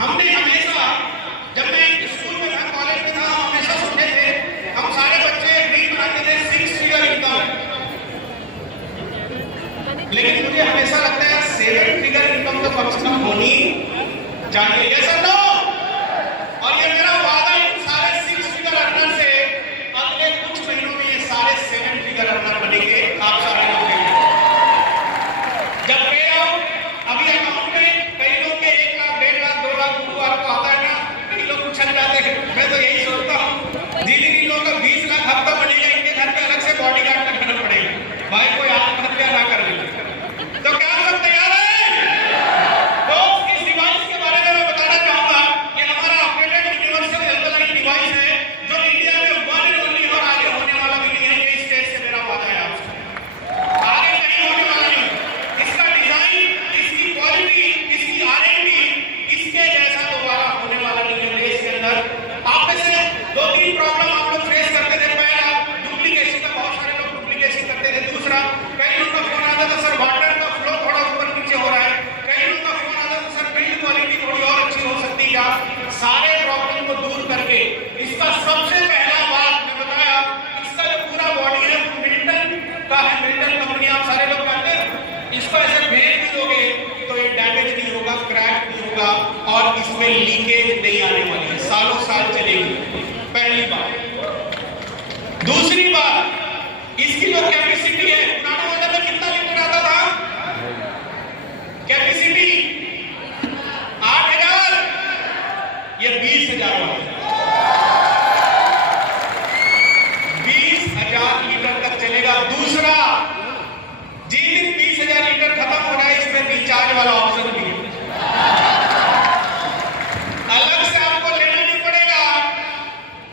हमने हमेशा, जब मैं स्कूल में था, कॉलेज में था, हम हमेशा सुनते थे, हम सारे बच्चे ड्रीम बनाते थे 6 फिगर इनकम। लेकिन मुझे हमेशा लगता है 7 फिगर इनकम तो कम से कम होनी चाहिए। ये सर नो, और ये मेरा वादा है सारे 6 फिगर अर्नर से अगले कुछ महीनों में ये सारे 7 फिगर अर्नर बनेंगे। आप सारे लोग देखेंगे जब पे आओ अभी अकाउंट में कई लोग के 1 लाख, 1.5 लाख, 2 लाख गुरुवार को आता है ना, कई लोग उछल जाते हैं। मैं तो यही सोचता हूँ दिल्ली के लोगों का 20 लाख हफ्ता बनेगा, इनके घर पे अलग से बॉडीगार्ड लगाना पड़ेगा भाई, कोई आत्महत्या ना कर ले। तो क्या सब तैयार है? दोस्त इस डिवाइस के बारे में मैं बताना चाहूंगा कोई लीकेज नहीं आने वाली है, सालों साल चलेगी। पहली बात। दूसरी बात, इसकी जो कैपेसिटी है, पुराने मॉडल में कितना लीटर आता था कैपेसिटी? 8,000, ये 20,000 वाला है। 20,000 लीटर तक चलेगा। दूसरा, जिस दिन 20,000 लीटर खत्म हो रहा है, इसमें रिचार्ज वाला ऑप्शन भी है। अलग से आपको लेना नहीं पड़ेगा,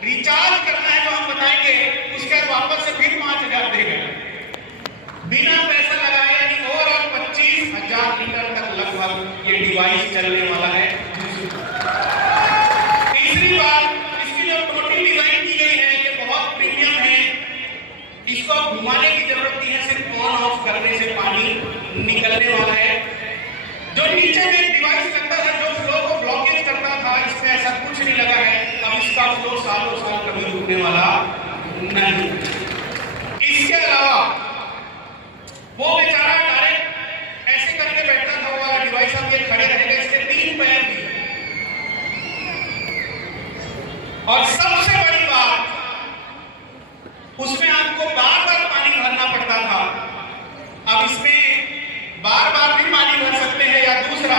रिचार्ज करना है जो हम बताएंगे, उसके बाद वापस से फिर 5,000 देगा, बिना पैसा लगाए। यानी ओवरऑल 25,000 लीटर तक लगभग ये डिवाइस चलने वाला है। तीसरी बात, इसकी जो टोटल डिजाइन की गई है, ये बहुत प्रीमियम है। इसको घुमाने की जरूरत नहीं है, सिर्फ ऑन ऑफ करने से पानी निकलने वाला है। जो नीचे में एक डिवाइस लगता था जो फ्लो को ब्लॉकेज करता था, इसमें ऐसा कुछ नहीं लगा है। अब इसका फ्लो सालों साल कभी रुकने वाला नहीं। इसके अलावा वो बेचारा डायरेक्ट ऐसे करके बैठता था, वो वाला डिवाइस अब ये खड़े रहेगा, इसके 3 पैर भी। और सबसे बड़ी बात, उसमें आपको बार बार पानी भरना पड़ता था, अब इसमें बार बार भी पानी भर सकते हैं। या दूसरा,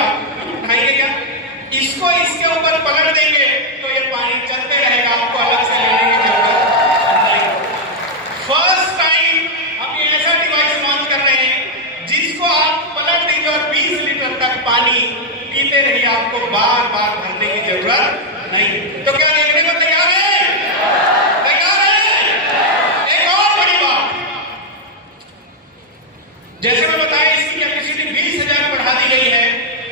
उठाइए क्या, इसको इसके ऊपर पलट देंगे तो ये पानी चलते रहेगा, आपको अलग से लेने की जरूरत नहीं। फर्स्ट टाइम हम ये ऐसा डिवाइस लॉन्च कर रहे हैं जिसको आप पलट देंगे और 20 लीटर तक पानी पीते रहिए, आपको बार बार भरने की जरूरत नहीं। तो क्या देखने को तैयार है? तैयार है? एक और बड़ी बात, जैसे मैं बताया, इसकी कैपेसिटी 20,000 बढ़ा दी गई है।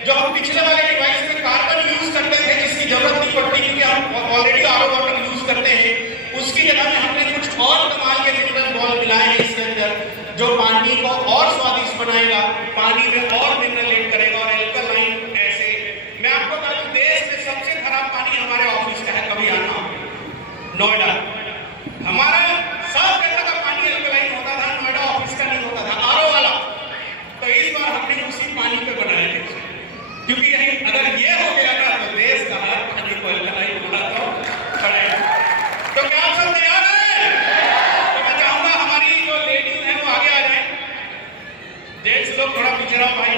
जो हम पिछले वाले डिवाइस में कार्बन यूज करते थे, जिसकी जरूरत नहीं पड़ती क्योंकि हम ऑलरेडी आरओ वाटर यूज करते हैं, उसकी जगह में हमने कुछ और कमाल के मिनरल बॉल मिलाए हैं इसके अंदर, जो पानी को और स्वादिष्ट बनाएगा, पानी में और मिनरल ऐड करेगा और एल्कलाइन। ऐसे मैं आपको बता दूं, देश में सबसे खराब पानी हमारे ऑफिस का है। कभी आना नोएडा, हमारा सब जगह का पानी एल्कलाइन होता था, नोएडा ऑफिस का नहीं होता था, आरओ वाला। तो इस बार हमने उसी पानी पे बनाया है, क्योंकि अगर ये हो गया ना तो देश का हर पानी को एल्कलाइन होना तो पड़ेगा। तो क्या आप सब तैयार हैं? तो मैं चाहूंगा हमारी जो लेडीज हैं वो आगे आ जाए, जेंट्स लोग थोड़ा पीछे रहो भाई।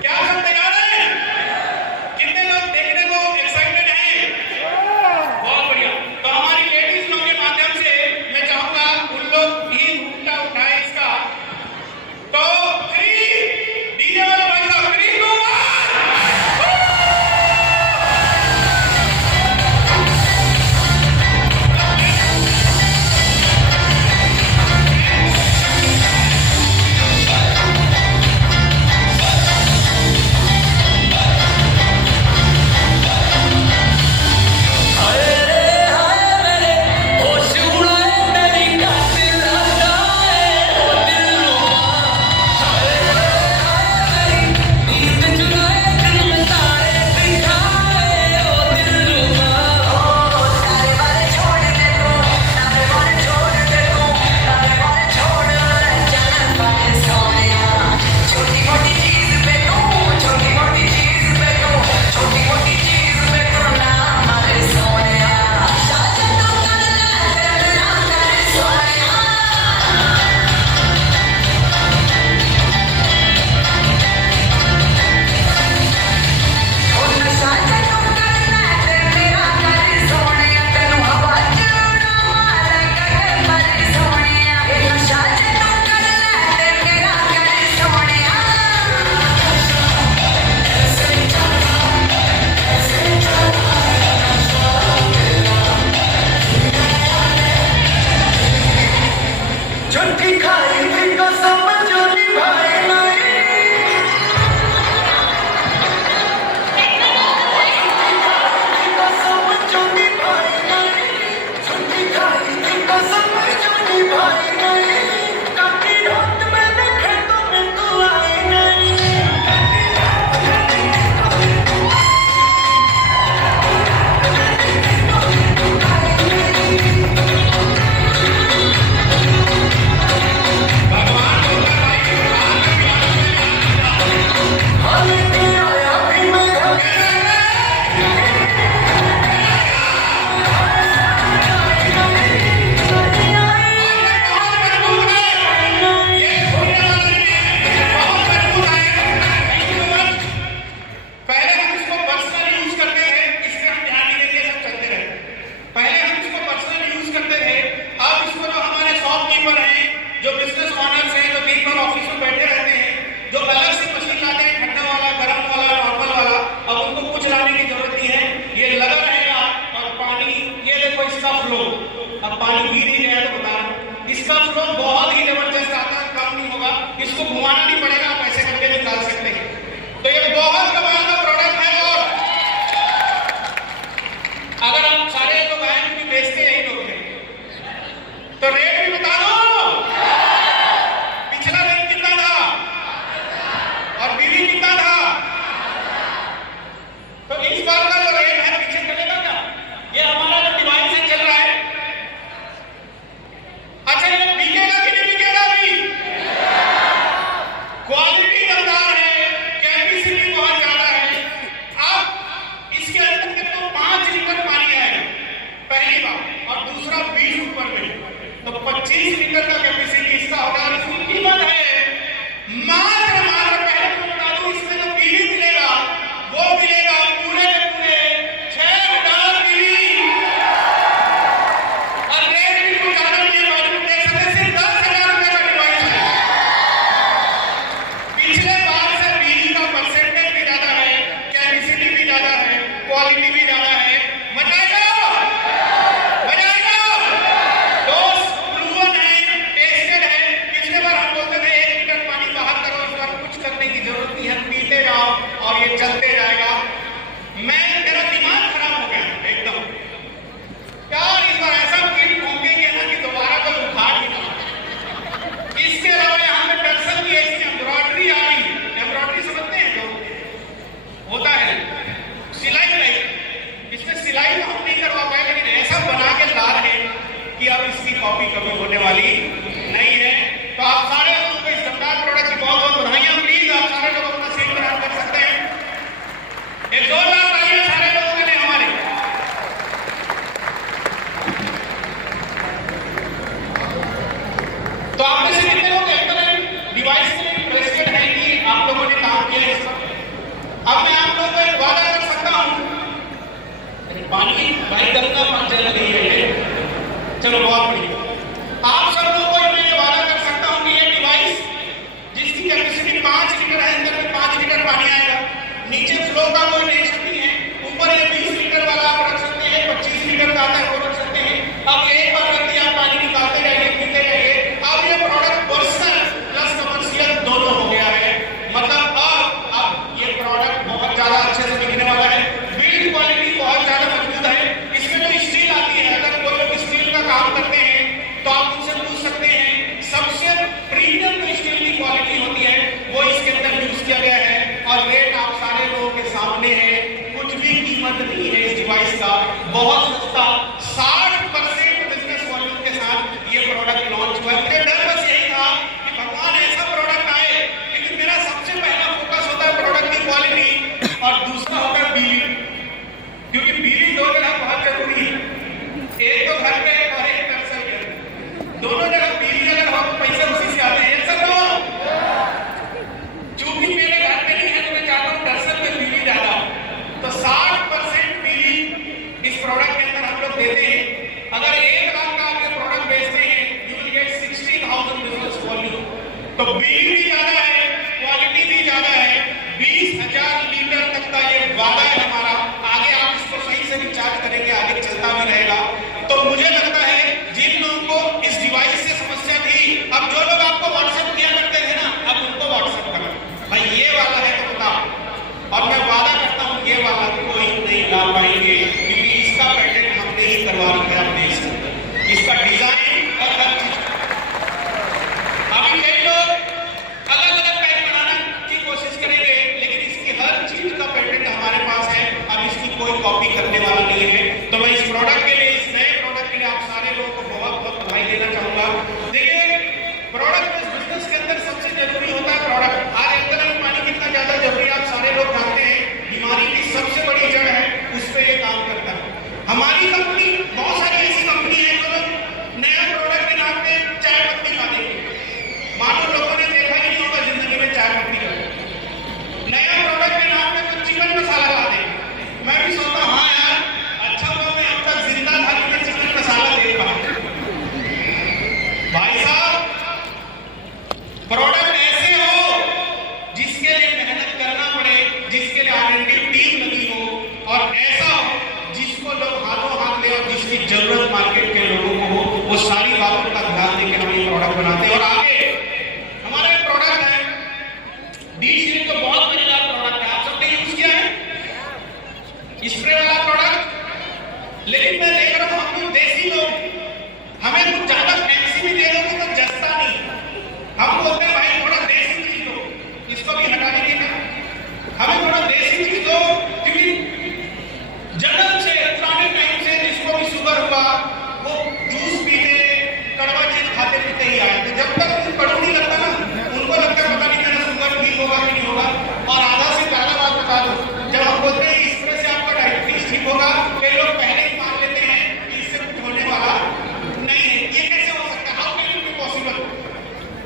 क्या आप सब तैयार हैं? कितने लोग देखने को एक्साइटेड हैं? बहुत बढ़िया। तो हमारी लेडीज लोग के माध्यम से मैं चाहूंगा उन लोग भी घूमटा उठाए इसका। तो 3 डीजे वाले भाई साहब, 3 2 1। भगवान बिजनेस ऑनर्स हैं, जो दिन भर ऑफिस में बैठे रहते हैं, जो अलग से मशीन लाते हैं, ठंडा वाला, गर्म वाला, नॉर्मल वाला, अब उनको कुछ लाने की जरूरत नहीं है, ये लगा रहेगा। और पानी, ये देखो इसका फ्लो, अब पानी गिर ही गया तो बता रहा हूं, इसका फ्लो बहुत ही जबरदस्त आता है, कम नहीं होगा, इसको घुमाना नहीं पड़ेगा, आप ऐसे करके निकाल सकते हैं। तो ये बहुत कमाल का प्रोडक्ट है। और अगर आप सारे लोग आए क्योंकि बेचते यही लोग हैं, तो रेट भी बता दो। पिछला रेट कितना था और बीवी कितना था? तो इस बार का जो रेट है पीछे चलेगा क्या? ये हमारा जो डिवाइस है चल रहा है, अच्छा ये बिकेगा कि नहीं बिकेगा? अभी क्वालिटी दमदार है, कैपेसिटी बहुत ज्यादा है। अब इसके अंदर के तो 5 लीटर पानी आएगा पहली बार, और दूसरा 20 ऊपर में, तो 25 लीटर का कैपेसिटी इसका होगा। इसकी कीमत है मात्र पहले तो बता दूं, इसमें जो बिजली मिलेगा वो मिलेगा पूरे के पूरे $6 बिजली, और रेट भी कुछ ज्यादा नहीं है, बाजू देख सकते हैं, सिर्फ 10,000 रुपए का डिवाइस है। पिछले बार से बिजली का परसेंटेज भी ज्यादा है, कैपेसिटी भी ज्यादा है, क्वालिटी भी ज्यादा है। मजा आएगा, मजा आएगा। दोस्त प्रूवन है, टेस्टेड है। पिछले बार हम बोलते थे 1 लीटर पानी बाहर करो, इस बार कुछ करने की जरूरत नहीं है, पीते जाओ और ये चलते जाएगा। मेरा दिमाग खराब हो गया एकदम यार, इस बार ऐसा फील होंगे ना कि दोबारा तो उखाड़ नहीं पाएंगे। इसके अलावा यहाँ पे टर्सल की ऐसी एम्ब्रॉयडरी आ रही है, एम्ब्रॉयडरी समझते हैं जो होता है सिलाई टाइप, इसमें सिलाई तो हम नहीं करवा पाए, लेकिन ऐसा बना के ला रहे हैं कि अब इसकी कॉपी कभी होने वाली नहीं है। तो आप सारे लोगों को इस दमदार प्रोडक्ट की बहुत बहुत बधाइयां। प्लीज आप सारे लोग अपना सीट ग्रहण कर सकते हैं। एक जोरदार तालियां सारे लोगों के लिए हमारे। तो आप में से कितने लोग इलेक्ट्रॉनिक डिवाइस के लिए इंटरेस्टेड हैं कि आप लोगों ने काम किया है इस पर? अब मैं आप लोगों को एक वादा कर सकता हूं, पानी भाई गंगा पानी चल रही है, चलो बहुत बढ़िया। आप सब लोगों को मैं ये वादा कर सकता हूं कि ये डिवाइस जिसकी कैपेसिटी 5 लीटर है, अंदर में 5 लीटर पानी आएगा, नीचे फ्लो का कोई टेंशन नहीं है, ऊपर ये 20 लीटर वाला आप रख सकते हैं, 25 लीटर का आता है वो रख सकते हैं। अब एक बार रख दिया, पानी निकालते जाइए, पीते जाइए। अब ये प्रोडक्ट पर्सनल प्लस कमर्शियल दोनों हो गया है, मतलब अब ये प्रोडक्ट बहुत ज्यादा अच्छे से बिकने वाला है। बिल्ड क्वालिटी बहुत ज्यादा मजबूत है। इसमें जो स्टील आती है, अगर कोई लोग स्टील का काम करते हैं तो आप उनसे पूछ सकते हैं, सबसे प्रीमियम जो स्टील की क्वालिटी होती है वो इसके अंदर यूज किया गया है। और रेट आप सारे लोगों के सामने है, कुछ भी कीमत नहीं है इस डिवाइस का, बहुत सस्ता, 60% बिजनेस वॉल्यूम के साथ ये प्रोडक्ट लॉन्च हुआ है। मुझे डर बस यही था कि भगवान ऐसा प्रोडक्ट आए, लेकिन मेरा सबसे पहला फोकस होता है प्रोडक्ट की क्वालिटी और दूसरा होता है बिलिंग, क्योंकि बिलिंग 2 जगह बहुत जरूरी है, एक तो घर पे और एक टर्सल पे। दोनों जगह बिलिंग अगर हो तो पैसे उसी से आते हैं। ऐसा तो चूंकि मेरे घर पे नहीं है तो मैं चाहता हूँ टर्सल पे बिलिंग ज्यादा हो, तो 60% बिलिंग इस प्रोडक्ट के अंदर हम लोग देते हैं। अगर 1 लाख का आप ये प्रोडक्ट बेचते हैं, you will get 60,000 business volume. तो बिलिंग भी ज्यादा है, क्वालिटी भी ज्यादा है, 20,000 लीटर तक का ये वादा है हमारा। आगे आप इसको सही से रिचार्ज करेंगे, आगे चलता भी रहेगा। तो मुझे लगता है जिन लोगों को इस डिवाइस से समस्या थी, अब जो लोग आपको व्हाट्सएप किया करते थे ना, अब उनको व्हाट्सएप करना, भाई ये वाला है तो बताओ। और मैं वादा करता हूँ ये वाला कोई नहीं ला पाएंगे, क्योंकि इसका पैटेंट हमने ही करवा रखा है अपने इसका डिजाइन और हर चीज। अभी कई लोग अलग अलग पैक बनाने की कोशिश करेंगे, लेकिन इसकी हर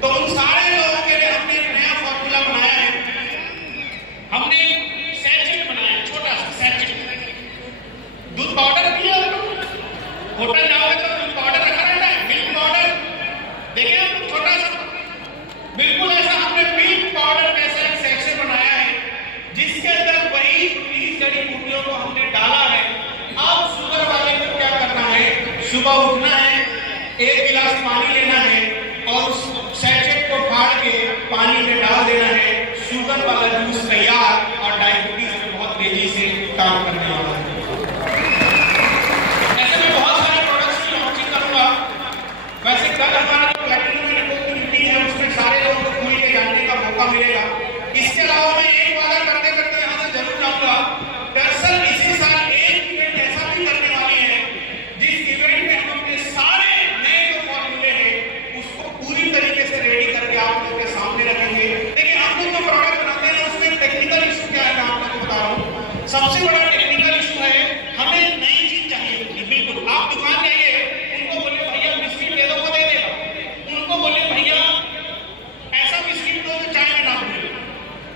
तो उन सारे लोगों के लिए हमने एक नया फॉर्मूला बनाया है। हमने सैचेट बनाया, छोटा सा सैचेट। दूध पाउडर पिया आप लोग, होटल जाओगे तो दूध पाउडर रखा रहता है, मिल्क पाउडर देखिए आप लोग, छोटा सा, बिल्कुल ऐसा हमने मिल्क पाउडर जैसा एक सैचेट बनाया है, जिसके अंदर वही 30 जड़ी बूटियों को हमने डाला है। अब शुगर वाले को क्या करना है, सुबह उठना है, 1 गिलास पानी लेना है और उस सैचेट को फाड़ के पानी में डाल देना है। शुगर वाला जूस तैयार और डायबिटीज में बहुत तेजी से काम करने वाला है। ऐसे में बहुत सारे प्रोडक्ट्स की लॉन्चिंग करूंगा। वैसे कल हमारा जो प्लैटिनम में रिपोर्ट की मीटिंग है, उसमें सारे लोगों को खुल के जानने का मौका मिलेगा। इसके अलावा मैं एक वादा करते करते यहाँ से जरूर जाऊंगा। दरअसल इसी साल एक इवेंट ऐसा भी करने वाले हैं, जिस इवेंट में हम अपने सारे नए जो फॉर्मूले हैं उसको पूरी तरीके से रेडी करके आप लोगों के सामने रखेंगे। देखिए हम लोग जो प्रोडक्ट बनाते हैं उसमें टेक्निकल इशू क्या है, मैं आप लोगों को बता रहा हूँ। सबसे बड़ा टेक्निकल इशू है, हमें नई चीज चाहिए। बिल्कुल आप दुकान जाइए, उनको बोले भैया बिस्किट दे दो, वो दे देगा। उनको बोले भैया ऐसा बिस्किट दो जो चाय में ना भूले,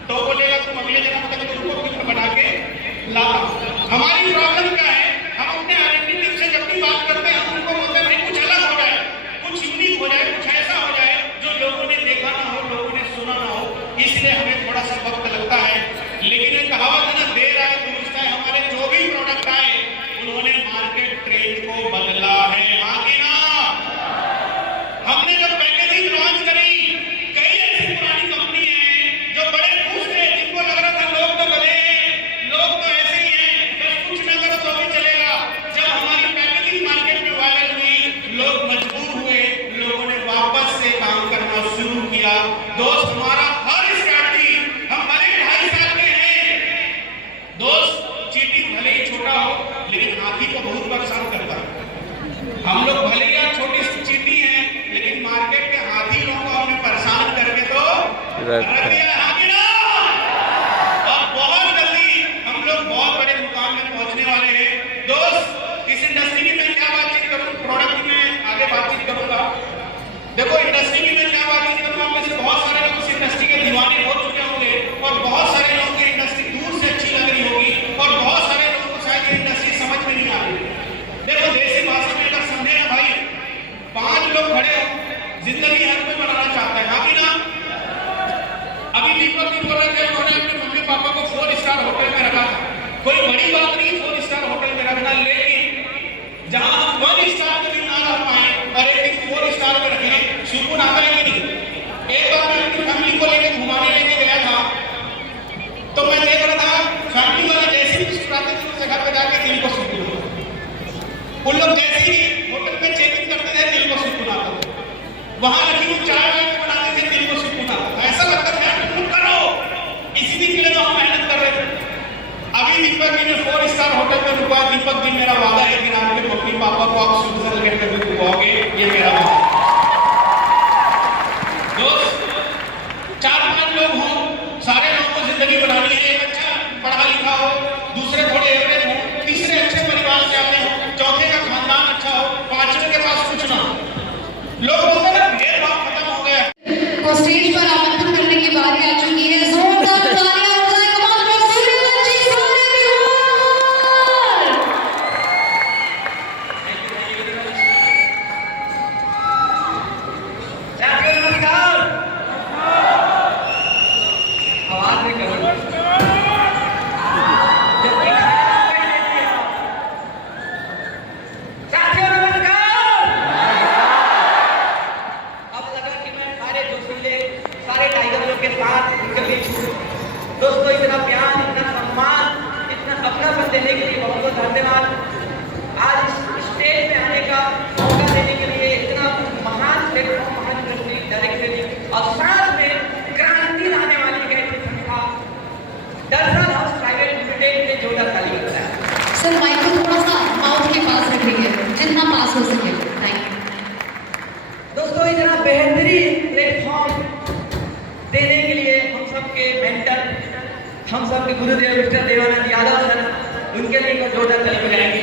तो बोलेगा तुम अगले जन्म तक तुमको फिर बना के लाता। हमारी प्रॉब्लम क्या है, हम अपने R&D टीम से जब भी बात करते हैं हम उनको बोलते हैं भाई कुछ अलग हो जाए, कुछ यूनिक हो जाए, कुछ ऐसा हो जाए जो लोगों ने देखा ना हो, लोगों ने सुना ना हो। इसलिए हमें थोड़ा सा वक्त लगता है, लेकिन एक कहावत है ना, देर आए दुरुस्त आए। हमारे जो भी प्रोडक्ट आए उन्होंने मार्केट ट्रेंड को बदला है, हाँ कि ना। हमने जब पैकेजिंग लॉन्च करी, कई ऐसी पुरानी कंपनी है जो बड़े खुश थे, जिनको लग रहा था लोग तो गधे हैं, लोग तो ऐसे ही हैं, बस कुछ न करो तो भी चलेगा। जब हमारी पैकेजिंग मार्केट में वायरल हुई, लोग मजबूर हुए, लोगों ने वापस से काम करना शुरू किया। दोस्त हमारा हर स्ट्रैटेजी, हम भले 2.5 साल के हैं दोस्त, चीटी भले ही छोटा हो लेकिन हाथी को बहुत परेशान करता है। हम लोग भले ही छोटी सी चीटी हैं, लेकिन मार्केट के हाथी लोगों को हमने परेशान करके तो रख दिया, हाँ कि ना। अब बहुत जल्दी हम लोग बहुत बड़े मुकाम में पहुंचने वाले हैं। दोस्त इस इंडस्ट्री की मैं क्या बातचीत करूं, प्रोडक्ट की मैं आगे बातचीत करूंगा। देखो इंडस्ट्री की मैं क्या बातचीत करूंगा, में से बहुत सारे लोग इस इंडस्ट्री के दीवाने हो चुके होंगे और बहुत सारे लोगों को इंडस्ट्री दूर से अच्छी लग रही होगी और बहुत सारे लोगों को शायद ये इंडस्ट्री समझ में नहीं आ रही। देखो देसी भाषा में अगर समझे ना भाई, 5 लोग खड़े हो, जिंदगी हर कोई बनाना चाहता है, हाँ कि ना। अभी दीपक जी बोल रहे थे उन्होंने अपने मम्मी पापा को 4 स्टार होटल में रखा था। कोई बड़ी बात नहीं 4 स्टार होटल में रखना, लेकिन जहां हम 1 स्टार में भी ना रह पाए और एक दिन 4 स्टार में रखें, सुकून आता है कि नहीं। एक बार मैं अपनी फैमिली को लेकर घुमाने लेके गया था, तो मैं देख रहा था फैमिली वाले जैसे भी सुनाते थे उनके घर पे जाके दिल को सुकून आता। उन लोग जैसे ही होटल में चेक इन करते थे दिल को सुकून आता था, वहां रखी हुई चाय वाय बनाते थे दिल को सुकून आता था। ऐसा लगता था यार तुम करो, इसी दिन के लिए तो हम मेहनत कर रहे थे। अभी दीपक जी ने 4 स्टार होटल में रुकवा। दीपक जी मेरा वादा है कि आपके मम्मी पापा को आप स्विट्जरलैंड में भी घुमाओगे, ये मेरा वादा है। दोस्त 4-5 लोग हों, सारे लोगों को जिंदगी बनानी है। एक अच्छा पढ़ा लिखा हो, दूसरे थोड़े एवरेज हो, तीसरे अच्छे परिवार से आते हो, चौथे का खानदान अच्छा हो, 5वें के पास कुछ ना हो। लोग बोलते हैं भेदभाव खत्म हो गया। को स्टेज पर आमंत्रित करने की बारी आ चुकी है। जोरदार तालियां हो जाए, कमाल फॉर सूर्यवंशी सारे बिहार। साथियों नमस्कार। आवाज नहीं करो। साथियों नमस्कार। अब लगा कि मैं सारे जोशीले, सारे टाइगर लोग के साथ उनके बीच हूँ। दोस्तों इतना प्यार, इतना सम्मान, इतना अपनापन देने के लिए बहुत बहुत धन्यवाद। आज इस स्टेज पे आने का मौका देने के लिए इतना महान प्लेटफॉर्म, महान डायरेक्टर और साथ में क्रांति लाने वाली है संस्था दर्शन हाउस प्राइवेट लिमिटेड के जोरदार ताली करता है। सर माइक को थोड़ा सा माउथ के पास रखेंगे, जितना पास हो सके। Thank you. दोस्तों इतना बेहतरीन प्लेटफॉर्म देने के लिए हम सबके मेंटर, हम सबके गुरुदेव मिस्टर देवानंद यादव सर, उनके लिए जोरदार ताली बजाएंगे।